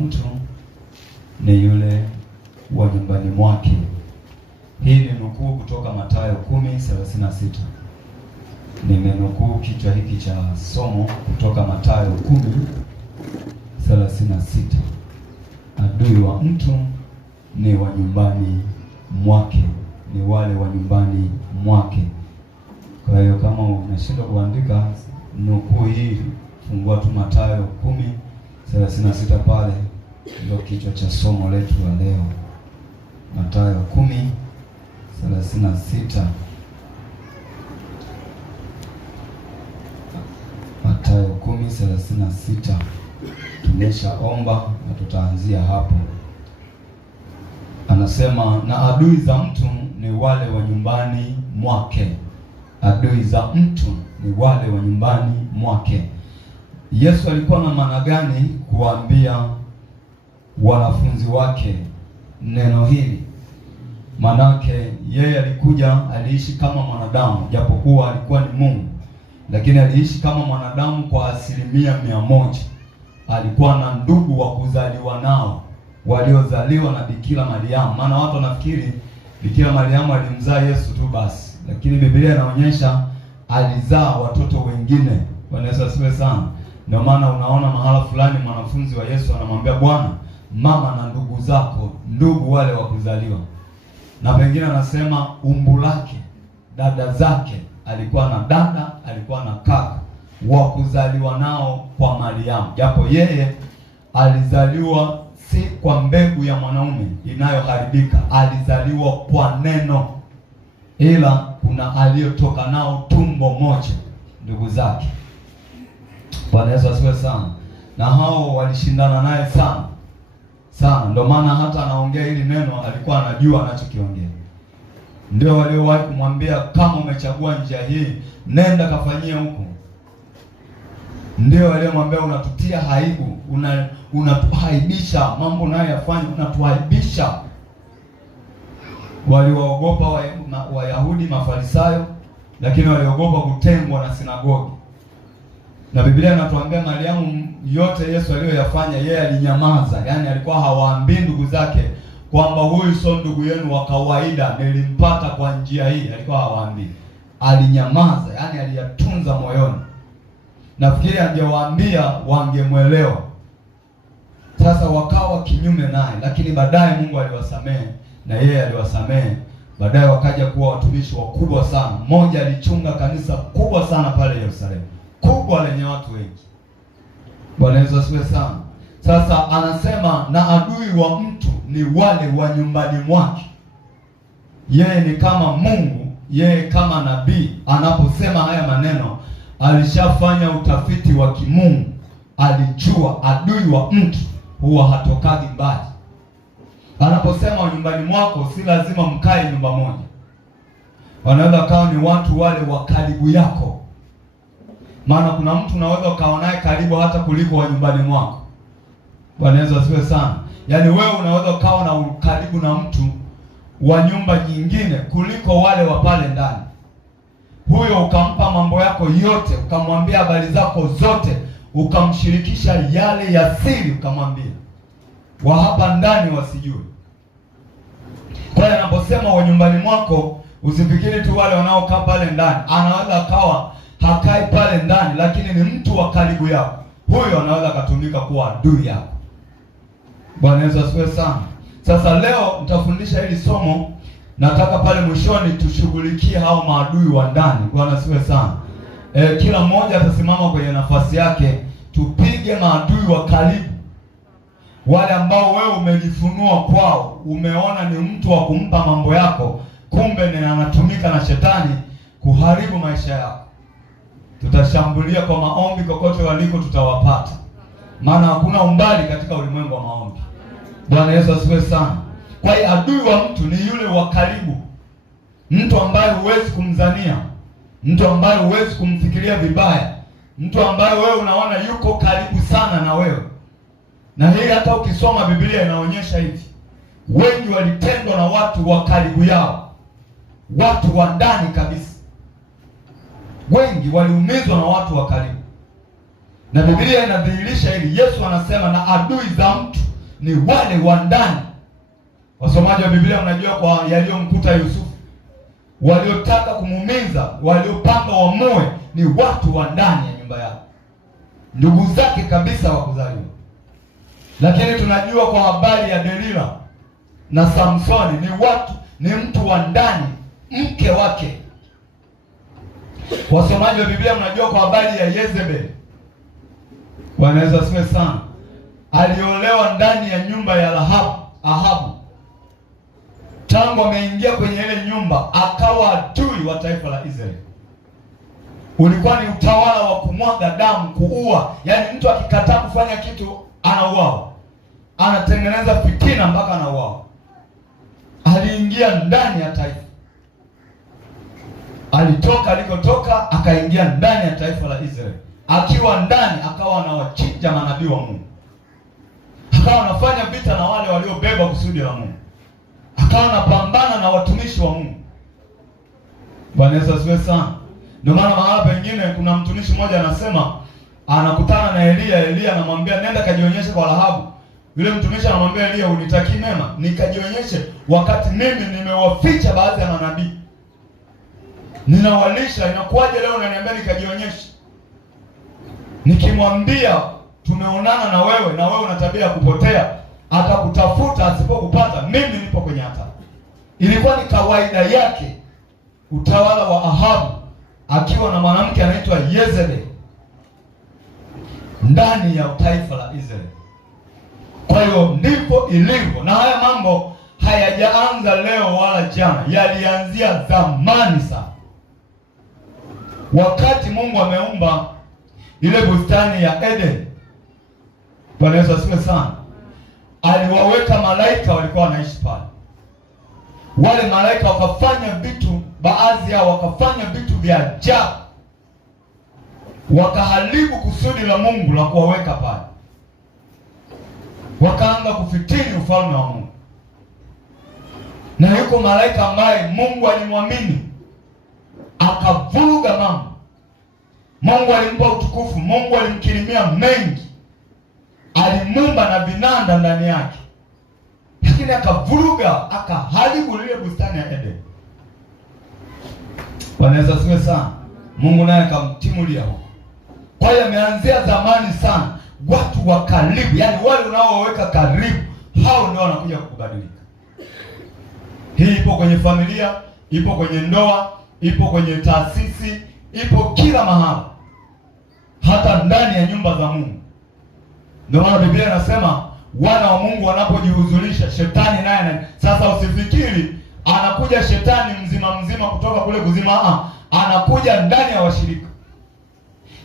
mtu ni yule wa nyumbani mwake. Hii ni nukuu kutoka Mathayo 10:36. Nimenukuu kichwa hiki cha somo kutoka Mathayo 10:36. Adui wa mtu ni wa nyumbani mwake, ni wale wa nyumbani mwake. Kwa hiyo kama unashindwa kuandika nukuu hii, fungua tu Mathayo 10:36 pale, ndio kichwa cha somo letu la leo. Mathayo 10:36. Mathayo 10:36. Tumeshaomba na tutaanzia hapo. Anasema, na adui za mtu ni wale wa nyumbani mwake. Adui za mtu ni wale wa nyumbani mwake. Yesu alikuwa na maana gani kuambia wanafunzi wake neno hili? Manake yeye alikuja, aliishi kama mwanadamu, japokuwa alikuwa ni Mungu, lakini aliishi kama mwanadamu kwa 100%. Alikuwa na ndugu wa kuzaliwa nao, waliozaliwa na Bikira Mariamu. Maana watu wanafikiri Bikira Mariamu alimzaa Yesu tu basi, lakini Biblia inaonyesha alizaa watoto wengine. Bwana Yesu asifiwe sana. Ndio maana unaona mahala fulani mwanafunzi wa Yesu anamwambia, Bwana, mama na ndugu zako, ndugu wale wa kuzaliwa. Na pengine anasema umbu lake, dada zake, alikuwa na dada, alikuwa na kaka wa kuzaliwa nao kwa Mariamu, japo yeye alizaliwa si kwa mbegu ya mwanaume inayoharibika, alizaliwa kwa neno, ila kuna aliyotoka nao tumbo moja, ndugu zake. Bwana Yesu asifiwe sana. Na hao walishindana naye sana sana, ndio maana hata anaongea hili neno alikuwa anajua anachokiongea. Ndio waliowahi kumwambia, kama umechagua njia hii, nenda kafanyie huko. Ndio waliomwambia, unatutia aibu, unatuaibisha, mambo unayoyafanya unatuaibisha. Waliwaogopa Wayahudi Mafarisayo, lakini waliogopa kutengwa na sinagogi. Na Biblia inatuambia Mariamu yote Yesu aliyoyafanya yeye alinyamaza. Yaani alikuwa hawaambii ndugu zake kwamba huyu sio ndugu yenu wa kawaida, nilimpata kwa njia hii. Alikuwa hawaambii. Alinyamaza, yaani aliyatunza moyoni. Nafikiri angewaambia wangemwelewa. Sasa wakawa kinyume naye, lakini baadaye Mungu aliwasamehe na yeye aliwasamehe. Baadaye wakaja kuwa watumishi wakubwa sana. Mmoja alichunga kanisa kubwa sana pale Yerusalemu, kubwa lenye watu wengi. Bwana Yesu asifiwe sana. Sasa anasema, na adui wa mtu ni wale wa nyumbani mwake. Yeye ni kama Mungu, yeye kama nabii. Anaposema haya maneno, alishafanya utafiti wa kimungu. Alijua adui wa mtu huwa hatokagi mbali. Anaposema wa nyumbani mwako, si lazima mkae nyumba moja. Wanaweza kawa ni watu wale wa karibu yako. Maana kuna mtu unaweza ukawa naye karibu hata kuliko wa nyumbani mwako. Bwana Yesu asifiwe sana. Yaani wewe unaweza ukawa na karibu na mtu wa nyumba nyingine kuliko wale wa pale ndani. Huyo ukampa mambo yako yote, ukamwambia habari zako zote, ukamshirikisha yale ya siri, ukamwambia wa hapa ndani wasijue. Kwa hiyo anaposema wa nyumbani mwako, usifikiri tu wale wanaokaa pale ndani. Anaweza akawa hakai pale ndani, lakini ni mtu wa karibu yako. Huyo anaweza akatumika kuwa adui yako. Bwana Yesu asifiwe sana. Sasa leo nitafundisha hili somo. Nataka pale mwishoni tushughulikie hao maadui wa ndani. Bwana asifiwe sana. Kila mmoja atasimama kwenye nafasi yake, tupige maadui wa karibu. Wale ambao wewe umejifunua kwao, umeona ni mtu wa kumpa mambo yako, kumbe ni anatumika na shetani kuharibu maisha yako. Tutashambulia kwa maombi, kokote waliko tutawapata. Maana hakuna umbali katika ulimwengu wa maombi. Bwana Yesu asifiwe sana. Kwa hiyo adui wa mtu ni yule wa karibu. Mtu ambaye huwezi kumzania, mtu ambaye huwezi kumfikiria vibaya, mtu ambaye wewe unaona yuko karibu sana na wewe. Na hii hata ukisoma Biblia inaonyesha hivi. Wengi walitendwa na watu wa karibu yao, watu wa ndani kabisa. Wengi waliumizwa na watu wa karibu. Na Biblia inadhihirisha hili. Yesu anasema, na adui za mtu ni wale wa ndani. Wasomaji wa Biblia mnajua kwa yaliyomkuta Yusufu. Waliotaka kumuumiza, waliopanga wamue ni watu wa ndani ya nyumba yake, ndugu zake kabisa wa kuzaliwa. Lakini tunajua kwa habari ya Delila na Samsoni ni mtu wa ndani, mke wake. Wasomaji wa Biblia mnajua kwa habari ya Yezebeli. Bwana Yesu asifiwe sana. Aliolewa ndani ya nyumba ya Ahabu. Tangu ameingia kwenye ile nyumba akawa adui wa taifa la Israeli. Ulikuwa ni utawala wa kumwaga damu, kuua. Yaani mtu akikataa kufanya kitu anauawa. Anatengeneza fitina mpaka anauawa. Aliingia ndani ya taifa. Alitoka alikotoka akaingia ndani ya taifa la Israeli. Akiwa ndani akawa anawachinja manabii wa Mungu. Akawa anafanya vita na wale waliobeba kusudi la Mungu. Akawa anapambana na watumishi wa Mungu. Bwana Yesu asifiwe sana. Ndio maana mahala pengine kuna mtumishi mmoja anasema anakutana na Elia anamwambia nenda kajionyeshe kwa Rahabu. Yule mtumishi anamwambia Elia, unitakii mema? Nikajionyeshe wakati mimi nimewaficha baadhi ya manabii. Ninawalisha, inakuwaje leo unaniambia nikajionyeshe? Nikimwambia tumeonana na wewe una tabia ya kupotea, atakutafuta, asipokupata mimi nipo kwenye hatari. Ilikuwa ni kawaida yake utawala wa Ahabu akiwa na mwanamke anaitwa Yezebeli ndani ya taifa la Israeli. Kwa hiyo ndipo ilivyo, na haya mambo hayajaanza leo wala jana, yalianzia zamani sana. Wakati Mungu ameumba ile bustani ya Eden, Bwana Yesu asifiwe sana, aliwaweka malaika walikuwa wanaishi pale. Wale malaika wakafanya vitu, baadhi yao wakafanya vitu vya ajabu, wakaharibu kusudi la Mungu la kuwaweka pale. Wakaanza kufitini ufalme wa Mungu. Na yuko malaika ambaye Mungu alimwamini, akavuruga mambo. Mungu alimpa utukufu, Mungu alimkirimia mengi, alimumba na vinanda ndani yake, lakini akavuruga, akaharibu ile bustani ya Eden. Bwana Yesu asifiwe sana. Mungu naye akamtimulia huko. Kwa hiyo ameanzia zamani sana. Watu wa karibu, yani wale unaoweka karibu, hao ndio wanakuja kukubadilika. Hii ipo kwenye familia, ipo kwenye ndoa, ipo kwenye taasisi, ipo kila mahali, hata ndani ya nyumba za Mungu. Ndio maana Biblia inasema wana wa Mungu wanapojihuzunisha, shetani naye sasa, usifikiri anakuja shetani mzima kutoka kule kuzima. Anakuja ndani ya washirika.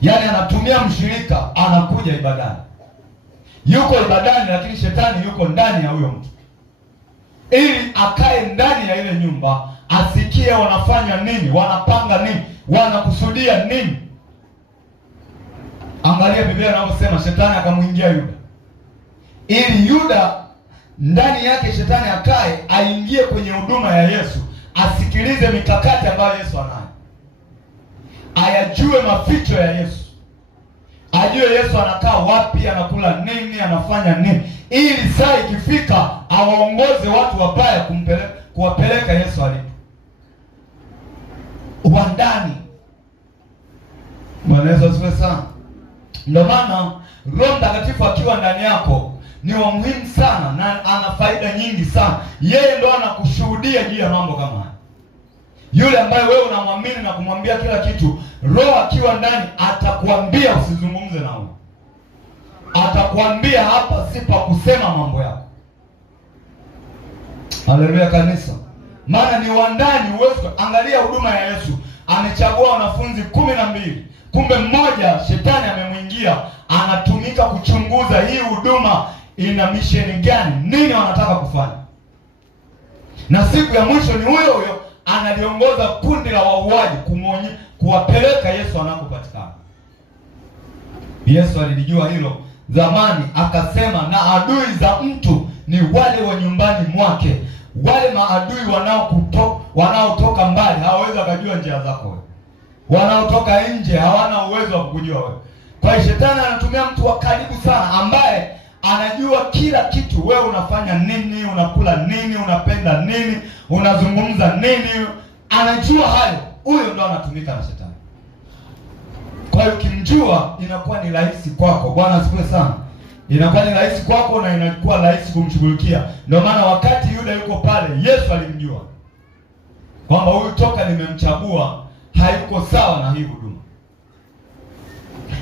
Yaani anatumia mshirika, anakuja ibadani. Yuko ibadani lakini shetani yuko ndani ya huyo mtu, ili akae ndani ya ile nyumba, asikie wanafanya nini, wanapanga nini, wanakusudia nini. Angalia Biblia inavyosema shetani akamwingia Yuda, ili Yuda ndani yake shetani akae, aingie kwenye huduma ya Yesu, asikilize mikakati ambayo Yesu anayo, ayajue maficho ya Yesu, ajue Yesu anakaa wapi, anakula nini, anafanya nini, ili saa ikifika awaongoze watu wabaya kuwapeleka Yesu alipo. Ndani. Bwana Yesu asifiwe sana. Ndio maana Roho Mtakatifu akiwa ndani yako ni wa muhimu sana na ana faida nyingi sana. Yeye ndo anakushuhudia juu ya mambo kama haya. Yule ambaye wewe unamwamini na kumwambia kila kitu, Roho akiwa ndani atakwambia usizungumze nao. Atakwambia hapa si pa kusema mambo yako. Haleluya kanisa. Maana ni wa ndani uwezo. Angalia huduma ya Yesu. Amechagua wanafunzi 12. Kumbe mmoja shetani amemwingia, anatumika kuchunguza hii huduma ina misheni gani, nini wanataka kufanya. Na siku ya mwisho ni huyo huyo analiongoza kundi la wauaji kuwapeleka Yesu anakopatikana. Yesu alilijua hilo zamani, akasema na adui za mtu ni wale wa nyumbani mwake. Wale maadui wanaotoka mbali hawawezi kujua njia zako wewe. Wanaotoka nje hawana uwezo wa kukujua wewe. Kwa hiyo shetani anatumia mtu wa karibu sana ambaye anajua kila kitu mtu, wewe unafanya nini, unakula nini, unapenda nini, unazungumza nini, anajua hayo. Huyo ndo anatumika na shetani. Kwa hiyo ukimjua inakuwa ni rahisi kwako. Bwana asifiwe sana. Inakuwa ni rahisi kwako na inakuwa rahisi kumshughulikia. Ndio maana wakati Yuda yuko pale, Yesu alimjua kwamba huyu toka nimemchagua hayuko sawa na hii huduma.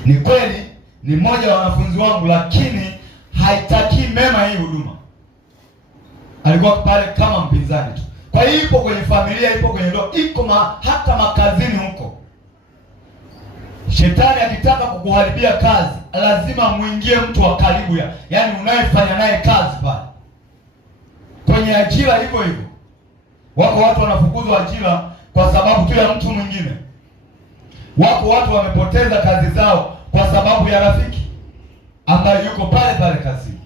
Ni kweli ni mmoja wa wanafunzi wangu, lakini haitaki mema hii huduma. Alikuwa pale kama mpinzani tu. Kwa hiyo ipo kwenye familia, ipo kwenye ndoa, hata makazini huko. Shetani akitaka kukuharibia kazi, lazima muingie mtu wa karibu, yaani unayefanya naye kazi pale. Kwenye ajira hivyo hivyo. Wako watu wanafukuzwa ajira kwa sababu tu ya mtu mwingine. Wako watu wamepoteza kazi zao kwa sababu ya rafiki ambaye yuko pale pale kazini.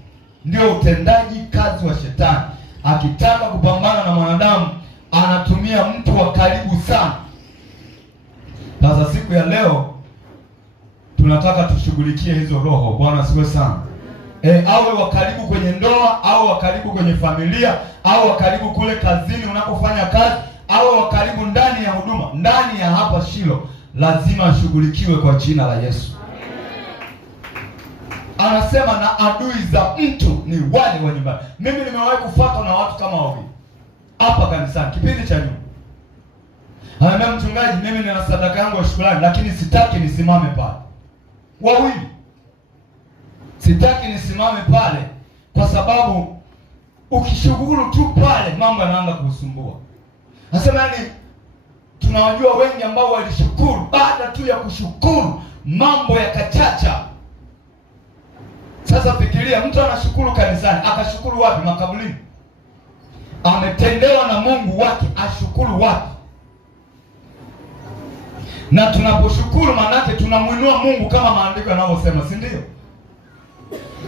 Ndio utendaji kazi wa shetani. Akitaka kupambana na mwanadamu, anatumia mtu wa karibu sana. Sasa siku ya leo tunataka tushughulikie hizo roho. Bwana asifiwe sana. Awe wa karibu kwenye ndoa, au wa karibu kwenye familia, au wa karibu kule kazini unapofanya kazi, au wa karibu ndani ya huduma, ndani ya hapa Shilo, lazima ashughulikiwe kwa jina la Yesu. Anasema na adui za mtu ni wale wa nyumbani. Mimi nimewahi kufuatwa na watu kama wawili hapa kanisani kipindi cha nyuma. Ananiambia, mchungaji, mimi nina sadaka yangu ya shukrani, lakini sitaki nisimame pale. Wawili. Sitaki nisimame pale kwa sababu ukishukuru tu pale mambo yanaanza kusumbua. Nasema yani, tunawajua wengi ambao walishukuru, baada tu ya kushukuru mambo yakachacha. Sasa fikiria, mtu anashukuru kanisani, akashukuru wapi? Makaburini. Ametendewa na Mungu wake, ashukuru wapi? Na tunaposhukuru manake tunamwinua Mungu kama maandiko yanavyosema, si ndio?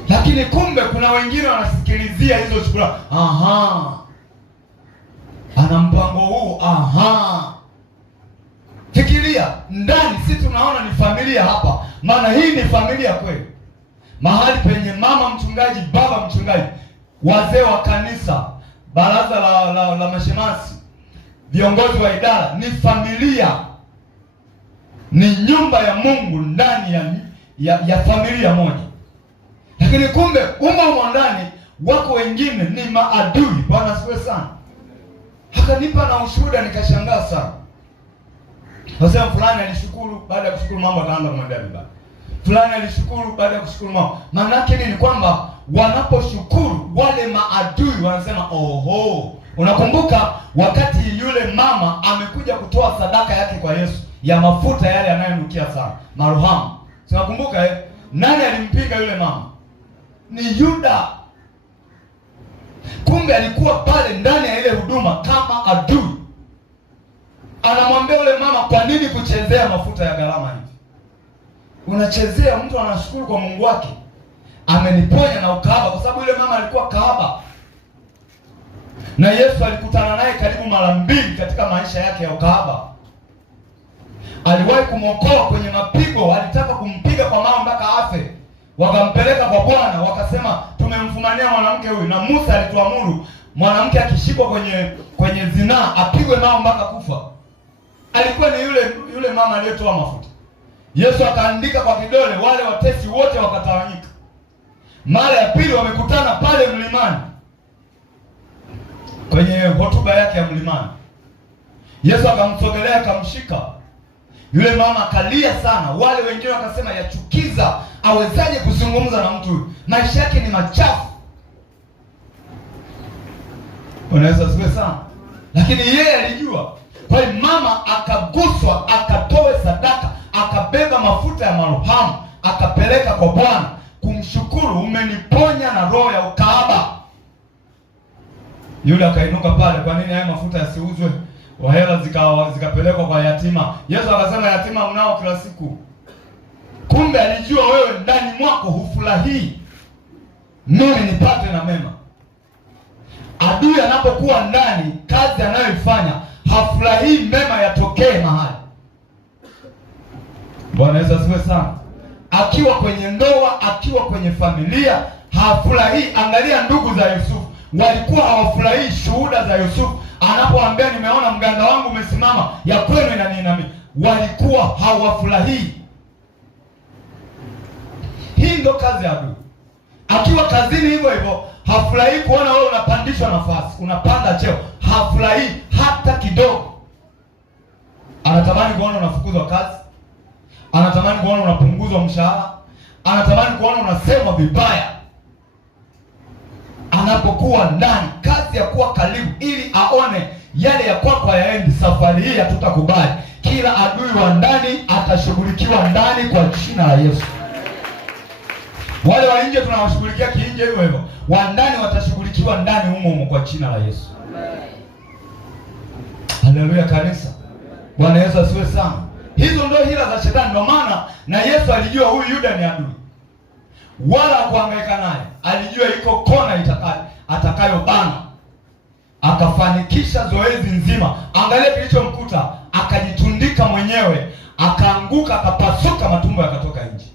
Lakini kumbe kuna wengine wanasikilizia hizo shukrani. Ana mpango huu. Fikiria, ndani si tunaona ni familia hapa. Maana hii ni familia kweli. Mahali penye mama mchungaji, baba mchungaji, wazee wa kanisa, baraza la mashemasi, viongozi wa idara, ni familia. Ni nyumba ya Mungu ndani ya familia moja. Lakini kumbe umo ndani wako wengine ni maadui. Bwana asifiwe sana. Akanipa na ushuhuda, nikashangaa sana. Nasema fulani alishukuru, baada ya kushukuru mambo akaanza kumwendea vibaya. Fulani alishukuru, baada ya kushukuru mambo. Maana yake ni kwamba wanaposhukuru wale maadui wanasema oho. Unakumbuka wakati yule mama amekuja kutoa sadaka yake kwa Yesu ya mafuta yale yanayonukia sana, maruhamu. Unakumbuka nani alimpiga yule mama? Ni Yuda. Kumbe alikuwa pale ndani ya ile huduma kama adui. Anamwambia yule mama, kwa nini kuchezea mafuta ya gharama hivi? Unachezea, mtu anashukuru kwa Mungu wake. Ameniponya na ukahaba, kwa sababu yule mama alikuwa kahaba. Na Yesu alikutana naye karibu mara 2 katika maisha yake ya ukahaba. Aliwahi kumwokoa kwenye mapigo, walitaka kumpiga kwa mawe mpaka afe. Wakampeleka kwa Bwana, wakasema tumemfumania mwanamke huyu, na Musa alituamuru mwanamke akishikwa kwenye zinaa apigwe mawe mpaka kufa. Alikuwa ni yule mama aliyetoa mafuta. Yesu akaandika kwa kidole, wale watesi wote wakatawanyika. Mara ya pili wamekutana pale mlimani, kwenye hotuba yake ya mlimani. Yesu akamsogelea, akamshika. Yule mama akalia sana. Wale wengine wakasema yachukiza, awezaje kuzungumza na mtu, maisha yake ni machafu. Unaweza siwe sana. Lakini yeye alijua. Kwa hiyo mama akaguswa, akatoe sadaka, akabeba mafuta ya maruhamu, akapeleka kwa Bwana kumshukuru, umeniponya na roho ya ukahaba. Yule akainuka pale, kwa nini haya mafuta yasiuzwe? Wahela zikapelekwa kwa yatima. Yesu akasema yatima mnao kila siku. Kumbe alijua wewe ndani mwako hufurahii mimi nipate na mema. Adui anapokuwa ndani, kazi anayoifanya hafurahii mema yatokee mahali. Bwana Yesu asifiwe sana. Akiwa kwenye ndoa, akiwa kwenye familia, hafurahii. Angalia ndugu za Yusufu, walikuwa hawafurahii shuhuda za Yusufu anapoambia nimeona mganda wangu umesimama, ya kwenu inaniinamia. Walikuwa hawafurahii. Hii ndo kazi ya adui. Akiwa kazini hivyo hivyo, hafurahii kuona wewe unapandishwa nafasi, unapanda cheo, hafurahii hata kidogo. Anatamani kuona unafukuzwa kazi, anatamani kuona unapunguzwa mshahara, anatamani kuona unasemwa vibaya. Anapokuwa ndani, kazi ya kuwa karibu ili aone yale ya kwako hayaendi. Safari hii hatutakubali. Kila adui wa ndani atashughulikiwa ndani kwa jina la Yesu. Wale wa nje tunawashughulikia kiinje hivyo hivyo, wa ndani watashughulikiwa ndani humo humo kwa jina la Yesu. Haleluya kanisa. Bwana Yesu asiwe sana. Hizo ndio hila za shetani. Ndio maana na Yesu alijua huyu Yuda ni adui, wala kuhangaika naye. Alijua iko kona atakayobana, akafanikisha zoezi nzima. Angalia kilichomkuta, akajitundika mwenyewe, akaanguka, akapasuka, matumbo yakatoka nje.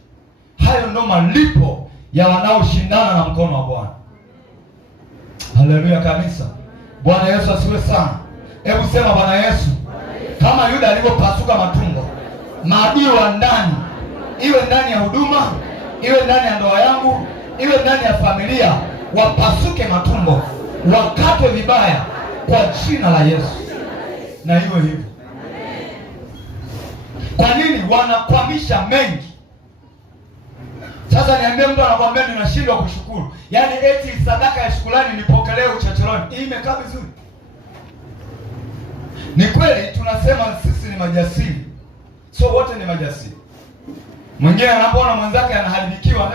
Hayo ndio malipo ya wanaoshindana na mkono wa Bwana. Haleluya kanisa. Bwana Yesu asiwe sana. Hebu sema Bwana Yesu. Kama Yuda alivyopasuka matumbo, maadui wa ndani, iwe ndani ya huduma, iwe ndani ya ndoa yangu, iwe ndani ya familia, wapasuke matumbo, wakatwe vibaya kwa jina la Yesu. Na iwe hivyo. Kwa nini? Wanakwamisha mengi. Sasa niambie, mtu anakuambia ninashindwa kushukuru, yaani eti sadaka ya shukrani nipokelee uchacheloni. Hii imekaa vizuri? Ni kweli tunasema sisi ni majasiri, so wote ni majasiri. Mwingine anapoona mwenzake anaharibikiwa,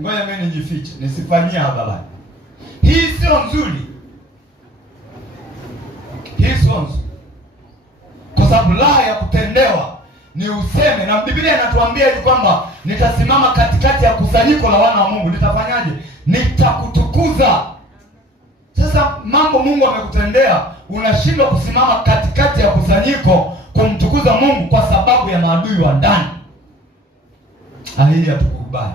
ngoja mimi nijifiche, nisifanyie hadharani. Hii sio nzuri. Hii sio nzuri. Kwa sababu raha ya kutendewa ni useme, na Biblia inatuambia hivi kwamba nitasimama katikati ya kusanyiko la wana wa Mungu. Nitafanyaje? Nitakutukuza. Sasa mambo Mungu amekutendea, unashindwa kusimama katikati ya kusanyiko kumtukuza Mungu kwa sababu ya maadui wa ndani. Hii hatukubali.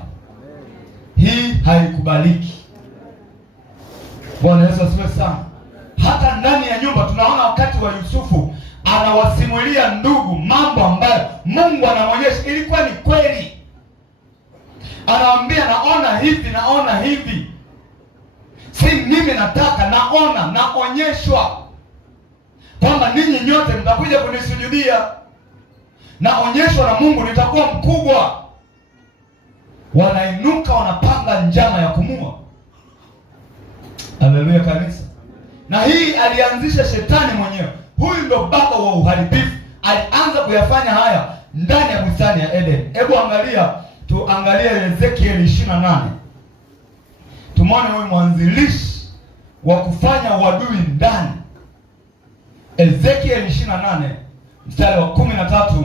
Hii haikubaliki. Bwana Yesu asifiwe sana. Hata ndani ya nyumba tunaona wakati wa Yusufu anawasimulia ndugu mambo ambayo Mungu anamwonyesha ilikuwa ni kweli. Anawaambia naona hivi. Si mimi nataka, naonyeshwa kwamba ninyi nyote mtakuja kunisujudia. Naonyeshwa na Mungu nitakuwa mkubwa. Wanainuka, wanapanga njama ya kumua. Haleluya kanisa. Na hii alianzisha shetani mwenyewe. Huyu ndo baba wa uharibifu. Alianza kuyafanya haya ndani ya bustani ya Eden. Hebu tuangalie Ezekiel 28. Tumwone huyu mwanzilishi wa kufanya uadui ndani. Ezekiel 28 mstari wa 13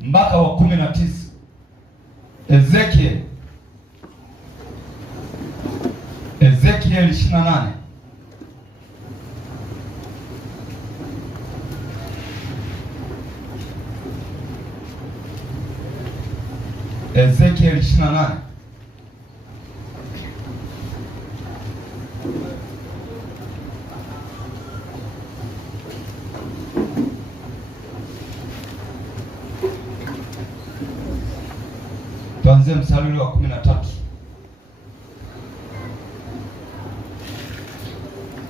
mpaka wa 19. Ezekiel 28. Ezekiel 28. Tuanzie mstari wa 13.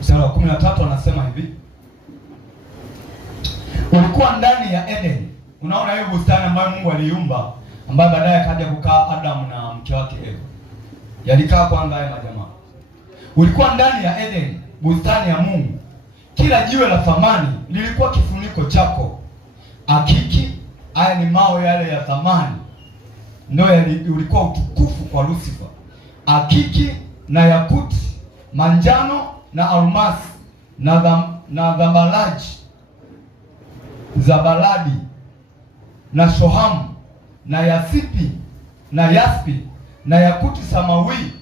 Mstari wa 13 anasema hivi: ulikuwa ndani ya Eden. Unaona hiyo bustani ambayo Mungu aliiumba, ambayo baadaye akaja kukaa Adam na mke wake Eva. Yalikaa kwanza haya majamaa. Ulikuwa ndani ya Eden, bustani ya Mungu. Kila jiwe la thamani lilikuwa kifuniko chako. Akiki, haya ni mawe yale ya thamani, ndio ulikuwa utukufu kwa Lucifer. Akiki na yakuti, manjano na almasi na dhambaradi, zabaradi na shohamu na yasipi na yaspi na yakuti samawi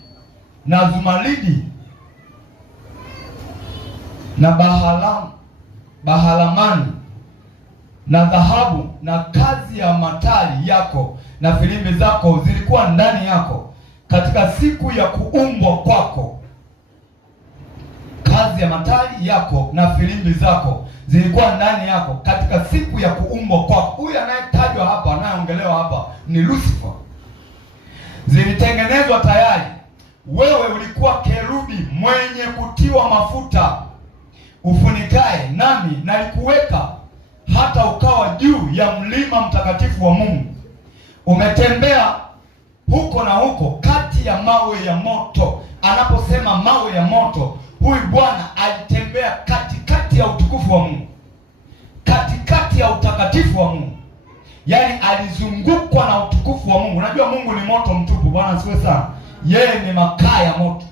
na zumaridi na bahalamani na dhahabu, na kazi ya matari yako na filimbi zako zilikuwa ndani yako. katika siku ya kuumbwa kwako. Kazi ya matari yako na filimbi zako zilikuwa ndani yako katika siku ya kuumbwa kwako. Huyu anayetajwa hapa, anayeongelewa hapa ni Lucifer. Zilitengenezwa tayari. Wewe ulikuwa kerubi mwenye kutiwa mafuta ufunikae, nami nalikuweka hata ukawa juu ya mlima mtakatifu wa Mungu. Umetembea huko na huko kati ya mawe ya moto. Anaposema mawe ya moto, huyu Bwana alitembea katikati ya utukufu wa Mungu, katikati ya utakatifu wa Mungu. Yaani alizungukwa na utukufu wa Mungu. Unajua Mungu ni moto mtupu. Bwana asifiwe sana. Yeye ni makaa ya moto.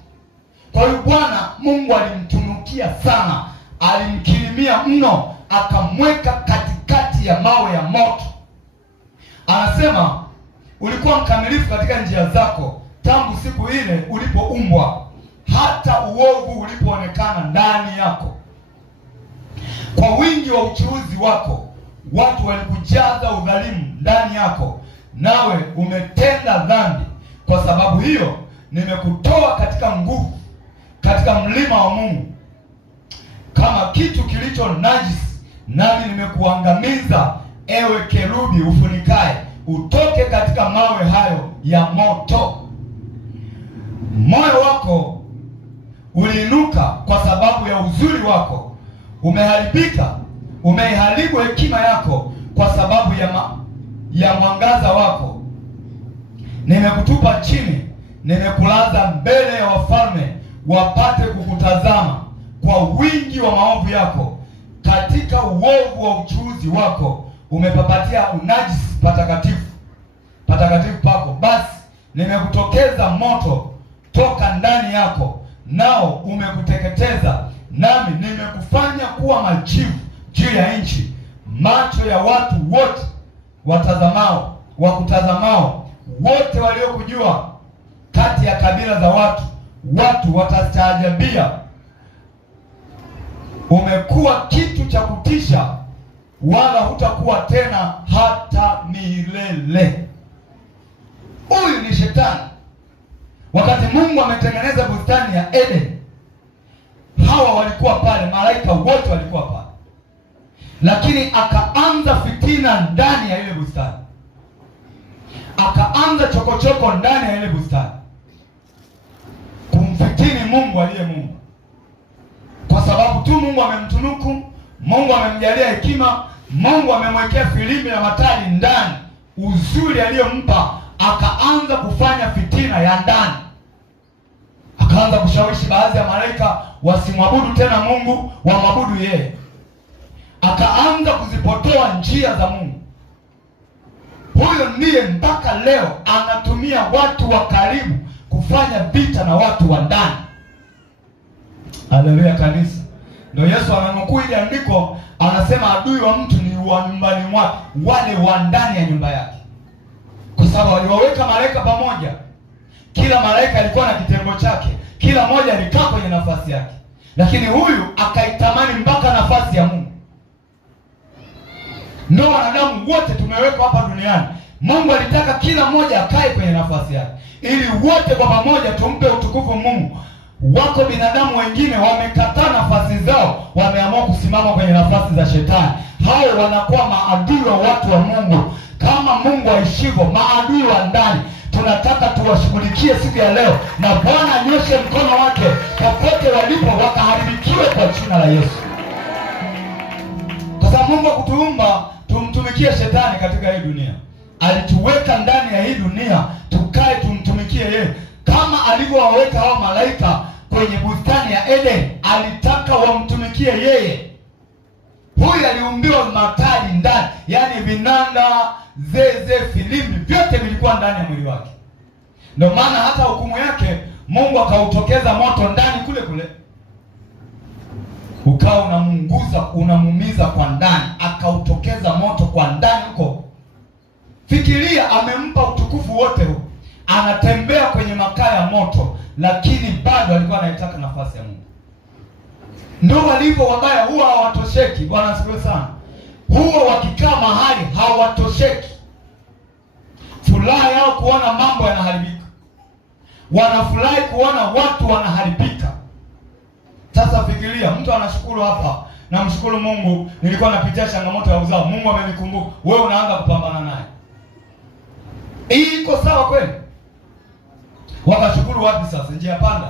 Kwa hiyo Bwana Mungu alimtunukia sana, alimkirimia mno, akamweka katikati ya mawe ya moto. Anasema ulikuwa mkamilifu katika njia zako tangu siku ile ulipoumbwa, hata uovu ulipoonekana ndani yako. Kwa wingi wa uchuuzi wako watu walikujaza udhalimu ndani yako, nawe umetenda dhambi. Kwa sababu hiyo nimekutoa katika nguvu, katika mlima wa Mungu, kama kitu kilicho najisi, nami nimekuangamiza, ewe kerubi ufunikae, utoke katika mawe hayo ya moto. Moyo wako uliinuka kwa sababu ya uzuri wako, umeharibika, umeiharibu hekima yako kwa sababu ya mwangaza wako. Nimekutupa chini, nimekulaza mbele ya wafalme wapate kukutazama. Kwa wingi wa maovu yako, katika uovu wa uchuuzi wako, umepapatia unajisi patakatifu pako. Basi nimekutokeza moto toka ndani yako, nao umekuteketeza, nami nimekufanya kuwa majivu juu ya nchi. Macho ya watu wote wakutazamao, wote waliokujua kati ya kabila za watu watastaajabia. Umekuwa kitu cha kutisha, wala hutakuwa tena hata milele. Huyu ni Shetani. Wakati Mungu ametengeneza bustani ya Eden, Hawa walikuwa pale, malaika wote walikuwa pale, lakini akaanza fitina ndani ya ile bustani, akaanza chokochoko ndani ya ile bustani, kumfitini Mungu aliye Mungu, kwa sababu tu Mungu amemtunuku, Mungu amemjalia hekima, Mungu amemwekea filimbi na matari ndani, uzuri aliyompa, akaanza kufanya fitina ya ndani. Akaanza kushawishi baadhi ya malaika wasimwabudu tena Mungu, wamwabudu yeye. Akaanza kuzipotoa njia za Mungu. Huyo ndiye mpaka leo anatumia watu wa karibu kufanya vita na watu wa ndani. Haleluya kanisa. Ndio Yesu ananukuu ile andiko, anasema adui wa mtu ni wa nyumbani mwake, wale wa ndani ya nyumba yake. Kwa sababu waliwaweka malaika pamoja. Kila malaika alikuwa na kitengo chake, kila mmoja alikaa kwenye nafasi yake, lakini huyu akaitamani mpaka nafasi ya Mungu. Ndio wanadamu wote tumewekwa hapa duniani. Mungu alitaka kila mmoja akae kwenye nafasi yake, ili wote kwa pamoja tumpe utukufu Mungu. Wako binadamu wengine wamekataa nafasi zao, wameamua kusimama kwenye nafasi za shetani. Hao wanakuwa maadui wa watu wa Mungu. Kama Mungu aishivyo, maadui wa ndani tunataka tuwashughulikie siku ya leo, na Bwana anyoshe mkono wake popote walipo, wakaharibikiwe kwa jina la Yesu. Kwa sababu Mungu akutuumba tumtumikie shetani katika hii dunia. Alituweka ndani ya hii dunia tukae tumtumikie yeye, kama alivyowaweka hao malaika kwenye bustani ya Eden. Alitaka wamtumikie yeye. Huyu aliumbiwa matari ndani, yani vinanda, zeze, filimbi, vyote vilikuwa ndani ya mwili wake. Ndio maana hata hukumu yake Mungu akautokeza moto ndani kule kule, ukawa unamunguza, unamumiza kwa ndani, akautokeza moto kwa ndani huko. Fikiria, amempa utukufu wote huu, anatembea kwenye makaa ya moto, lakini bado alikuwa anaitaka nafasi ya Mungu. Ndio walivyo wabaya, huwa hawatosheki. Bwana asifiwe sana. Huwa wakikaa mahali hawatosheki. Furaha yao kuona mambo yanaharibika, wanafurahi kuona watu wanaharibika. Sasa fikiria, mtu anashukuru hapa, namshukuru Mungu, nilikuwa napitia changamoto ya uzao, Mungu amenikumbuka. Wewe unaanza kupambana naye. Hii iko sawa kweli? Wakashukuru wapi sasa? Njia panda.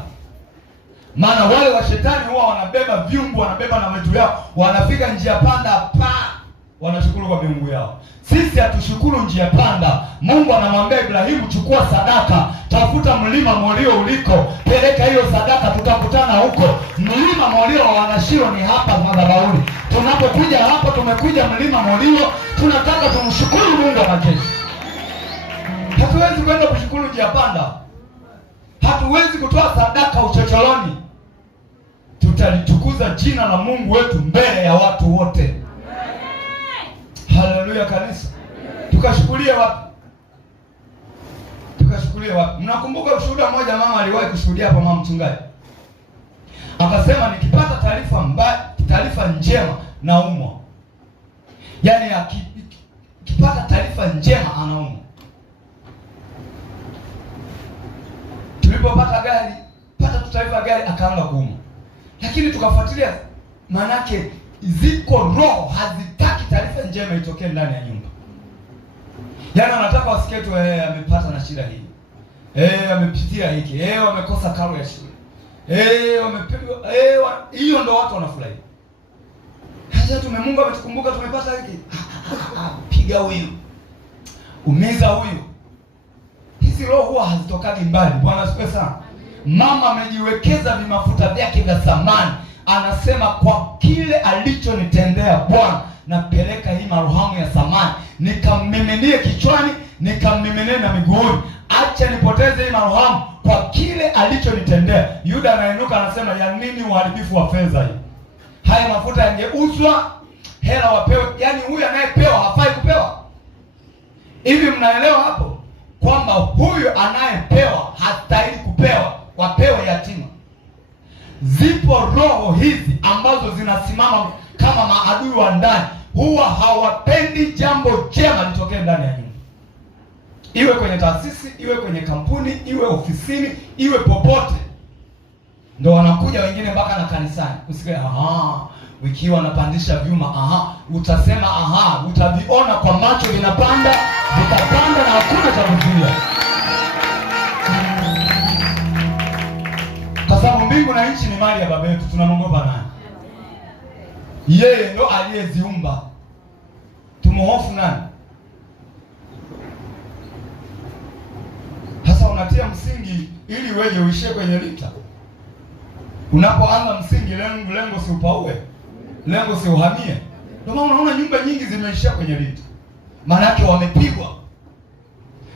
Maana wale wa shetani huwa wanabeba vyungu, wanabeba na vitu yao, wanafika njia panda wanashukuru kwa miungu yao. Sisi hatushukuru njia panda. Mungu anamwambia Ibrahimu, chukua sadaka, tafuta mlima Morio uliko, peleka hiyo sadaka, tutakutana huko. Mlima Morio wa Wanashiro ni hapa madhabahuni. Tunapokuja hapa, tumekuja mlima Morio, tunataka tumshukuru Mungu wa majeshi. Hatuwezi kwenda kushukuru njia panda. Hatuwezi kutoa sadaka uchochoroni. Tutalitukuza jina la Mungu wetu mbele ya watu wote. Haleluya kanisa. Tukashukulie wapi? Tukashukulie wapi? Mnakumbuka ushuhuda mmoja mama aliwahi kushuhudia hapa, mama mchungaji. Akasema nikipata taarifa njema naumwa. Yaani akipata taarifa njema anaumwa. Tulipopata gari, pata tu taarifa gari akaanza kuumwa. Lakini tukafuatilia, manake ziko roho hazitaki taarifa njema itokee ndani ya nyumba. Yaani anataka wasikie tu amepata na shida hii. Amepitia hiki. Wamekosa karo ya shule. Wamepigwa. Hiyo ndo watu wanafurahi. Hata Mungu ametukumbuka tumepata hiki. Piga huyu. Umiza huyu. Hizi roho huwa hazitokagi mbali. Bwana asifiwe sana. Mama amejiwekeza vimafuta vyake vya thamani. Anasema kwa kile alichonitendea Bwana, napeleka hii maruhamu ya thamani, nikammiminie kichwani, nikammiminie na miguuni. Acha nipoteze hii maruhamu kwa kile alichonitendea. Yuda anainuka anasema, ya nini uharibifu wa fedha hii? Haya mafuta yangeuzwa, hela wapewe. Yaani huyu anayepewa hafai kupewa. Hivi mnaelewa hapo? Kwamba huyu anayepewa hastahili kupewa, wapewe yatima. Zipo roho hizi ambazo zinasimama kama maadui wa ndani, huwa hawapendi jambo jema litokee ndani ya nyumba. Iwe kwenye taasisi, iwe kwenye kampuni, iwe ofisini, iwe popote. Ndio wanakuja wengine mpaka na kanisani. Usikie wiki hii wanapandisha vyuma, utasema utaviona kwa macho vinapanda, vitapanda na hakuna cha kuzuia. Kwa sababu mbingu na nchi ni mali ya baba yetu, tunamwogopa nani? Yeye ndo aliyeziumba. Tumuhofu nani? Sasa unatia msingi ili weje uishie kwenye lita. Unapoanza msingi, lengo si upaue, lengo si uhamie. Ndio maana unaona nyumba nyingi zimeishia kwenye lita. Maana yake wamepigwa.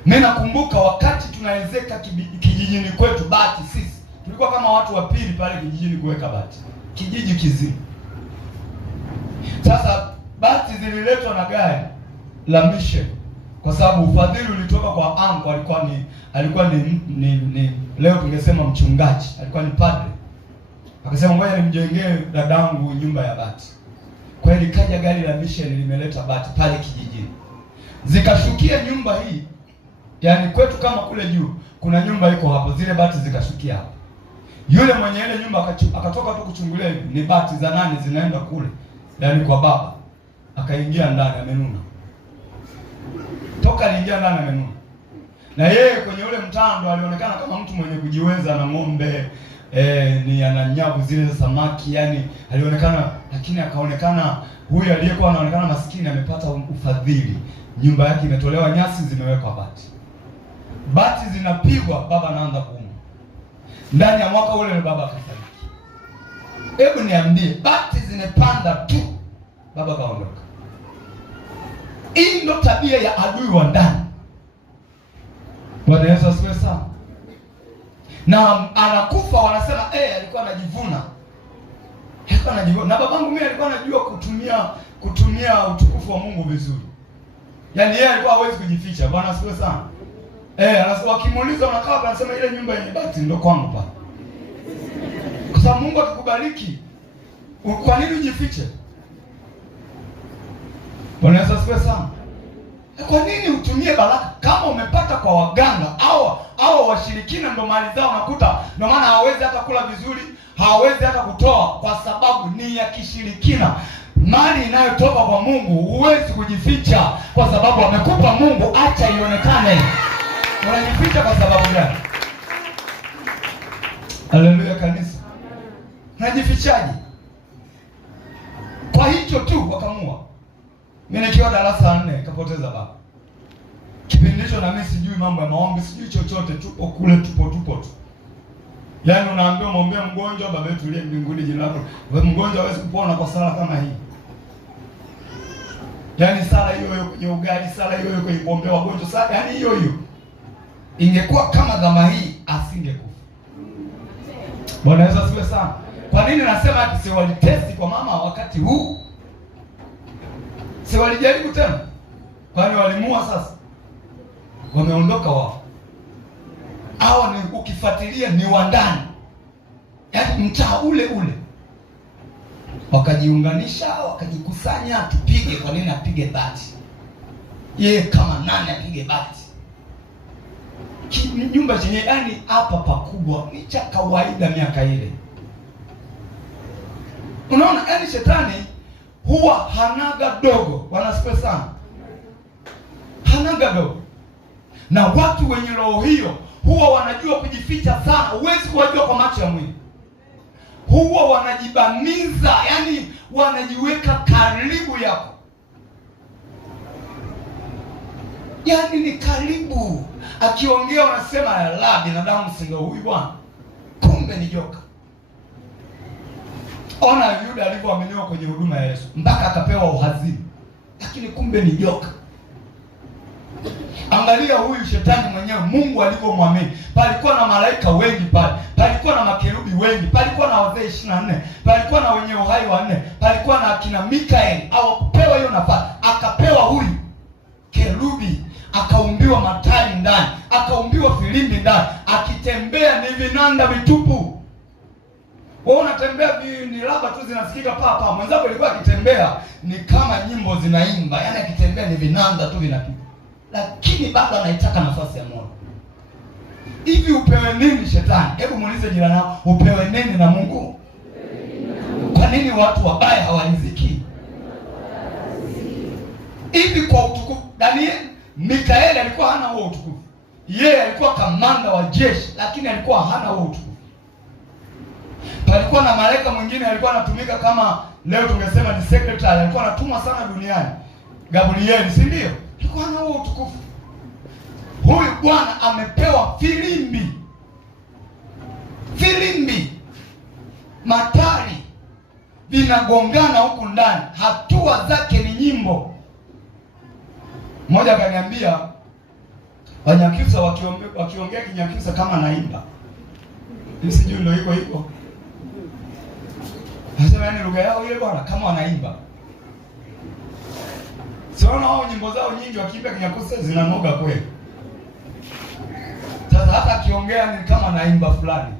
Mimi nakumbuka wakati tunaezeka kijijini kwetu bati, sisi tulikuwa kama watu wa pili pale kijijini kuweka bati. Kijiji kizima. Sasa bati zililetwa na gari la mission. Kwa sababu ufadhili ulitoka kwa anko, alikuwa ni leo tungesema mchungaji, alikuwa ni padre. Akasema ngoja nimjengee dadangu nyumba ya bati. Kwa hiyo likaja gari la mission limeleta bati pale kijijini. Zikashukia nyumba hii. Yaani kwetu kama kule juu kuna nyumba iko hapo, zile bati zikashukia hapo. Yule mwenye ile nyumba akatoka tu kuchungulia hivi, ni bati za nani zinaenda kule, yaani kwa baba. Akaingia ndani amenuna. Toka aliingia ndani amenuna. Na yeye kwenye ule mtando alionekana kama mtu mwenye kujiweza na ng'ombe, ni ana nyavu zile za samaki, yani alionekana, lakini akaonekana huyu aliyekuwa anaonekana maskini amepata ufadhili. Nyumba yake imetolewa nyasi, zimewekwa bati. Bati zinapigwa, baba anaanza kuumwa. Ndani ya mwaka ule baba akafariki. Hebu niambie, bati zinepanda tu, baba kaondoka. Hii ndo tabia ya adui wa ndani. Bwana Yesu asifiwe sana. Na anakufa wanasema alikuwa anajivuna. Alikuwa anajivuna. Na babangu mimi alikuwa anajua kutumia utukufu wa Mungu vizuri. Yaani yeye alikuwa hawezi kujificha. Bwana asifiwe sana. Anasema wakimuuliza unakaa hapa, anasema ile nyumba yenye bati ndio kwangu pa. Kwa sababu Mungu akikubariki, kwa nini ujifiche? Bwana Yesu asifiwe sana. Kwa nini utumie baraka kama umepata kwa waganga hao washirikina ndo mali zao nakuta, ndio maana hawawezi hata kula vizuri, hawawezi hata kutoa, kwa sababu ni ya kishirikina. Mali inayotoka kwa Mungu huwezi kujificha, kwa sababu amekupa Mungu, acha ionekane. Unajificha kwa sababu gani? Haleluya kanisa. Unajifichaje? Kwa hicho tu wakamua. Mimi nikiwa darasa 4 kapoteza baba. Kipindi hicho na mimi sijui mambo ya maombi, sijui chochote, tupo kule tupo tu. Yaani unaambiwa muombee mgonjwa, baba yetu aliye mbinguni jina lako. Mgonjwa hawezi kupona kwa sala kama hii. Yaani sala hiyo kwenye ugali, sala hiyo kwenye kuombea wagonjwa, sala yaani hiyo. Ingekuwa kama dhama hii asingekufa. Bwana Yesu asifiwe sana. Kwa nini nasema ati si walitesti kwa mama wakati huu? Si walijaribu tena? Kwani walimua sasa? Wameondoka wao. Hao ni ukifuatilia ni wa ndani. Yaani mtaa ule. Wakajiunganisha, wakajikusanya, tupige. Kwa nini apige bati? Yeye kama nani apige bati? Nyumba chenye yani hapa pakubwa ni cha kawaida miaka ile. Unaona, yani shetani huwa hanaga dogo. Wanasipe sana. Hanaga dogo. Na watu wenye roho hiyo huwa wanajua kujificha sana. Huwezi kuwajua kwa macho ya mwili. Huwa wanajibamiza, yani wanajiweka karibu yako. Yani ni karibu. Akiongea unasema la, binadamu singo huyu bwana. Kumbe ni joka. Ona Yuda alivyoaminiwa kwenye huduma ya Yesu mpaka akapewa uhazimu. Lakini kumbe ni joka. Angalia huyu shetani mwenyewe Mungu alivyomwamini. Palikuwa na malaika wengi pale. Palikuwa na makerubi wengi. Palikuwa na wazee 24. Palikuwa na wenye uhai 4. Palikuwa na akina Mikaeli. Hawakupewa hiyo nafasi. Akapewa huyu kerubi. Akaumbiwa matai ndani. Akaumbiwa filimbi ndani. Akitembea ni vinanda vitupu. Wewe unatembea ni laba tu zinasikika papa. Mwenzako alikuwa akitembea ni kama nyimbo zinaimba. Yaani akitembea ni vinanda tu vinapiga. Lakini bado anaitaka nafasi ya Mungu. Hivi upewe nini shetani? Hebu muulize jirani yako, upewe nini na Mungu? Kwa nini watu wabaya hawaliziki? Hivi kwa utukufu. Danieli, Mikaeli alikuwa hana huo utukufu. Yeye alikuwa kamanda wa jeshi, lakini alikuwa hana huo utukufu. Palikuwa na malaika mwingine alikuwa anatumika kama leo tungesema ni secretary, alikuwa anatumwa sana duniani. Gabrieli, si ndio? Alikuwa hana huo utukufu. Huyu bwana amepewa filimbi. Matari vinagongana huku ndani. Hatua zake ni nyimbo. Mmoja akaniambia Wanyakyusa wakiongea Kinyakyusa kama naimba. Sijui ndio hiko. Nasema yani lugha yao ile bwana kama wanaimba. Siona hao nyimbo zao nyingi wakiimba Kinyakyusa zinanoga kweli. Sasa hata akiongea ni kama naimba fulani.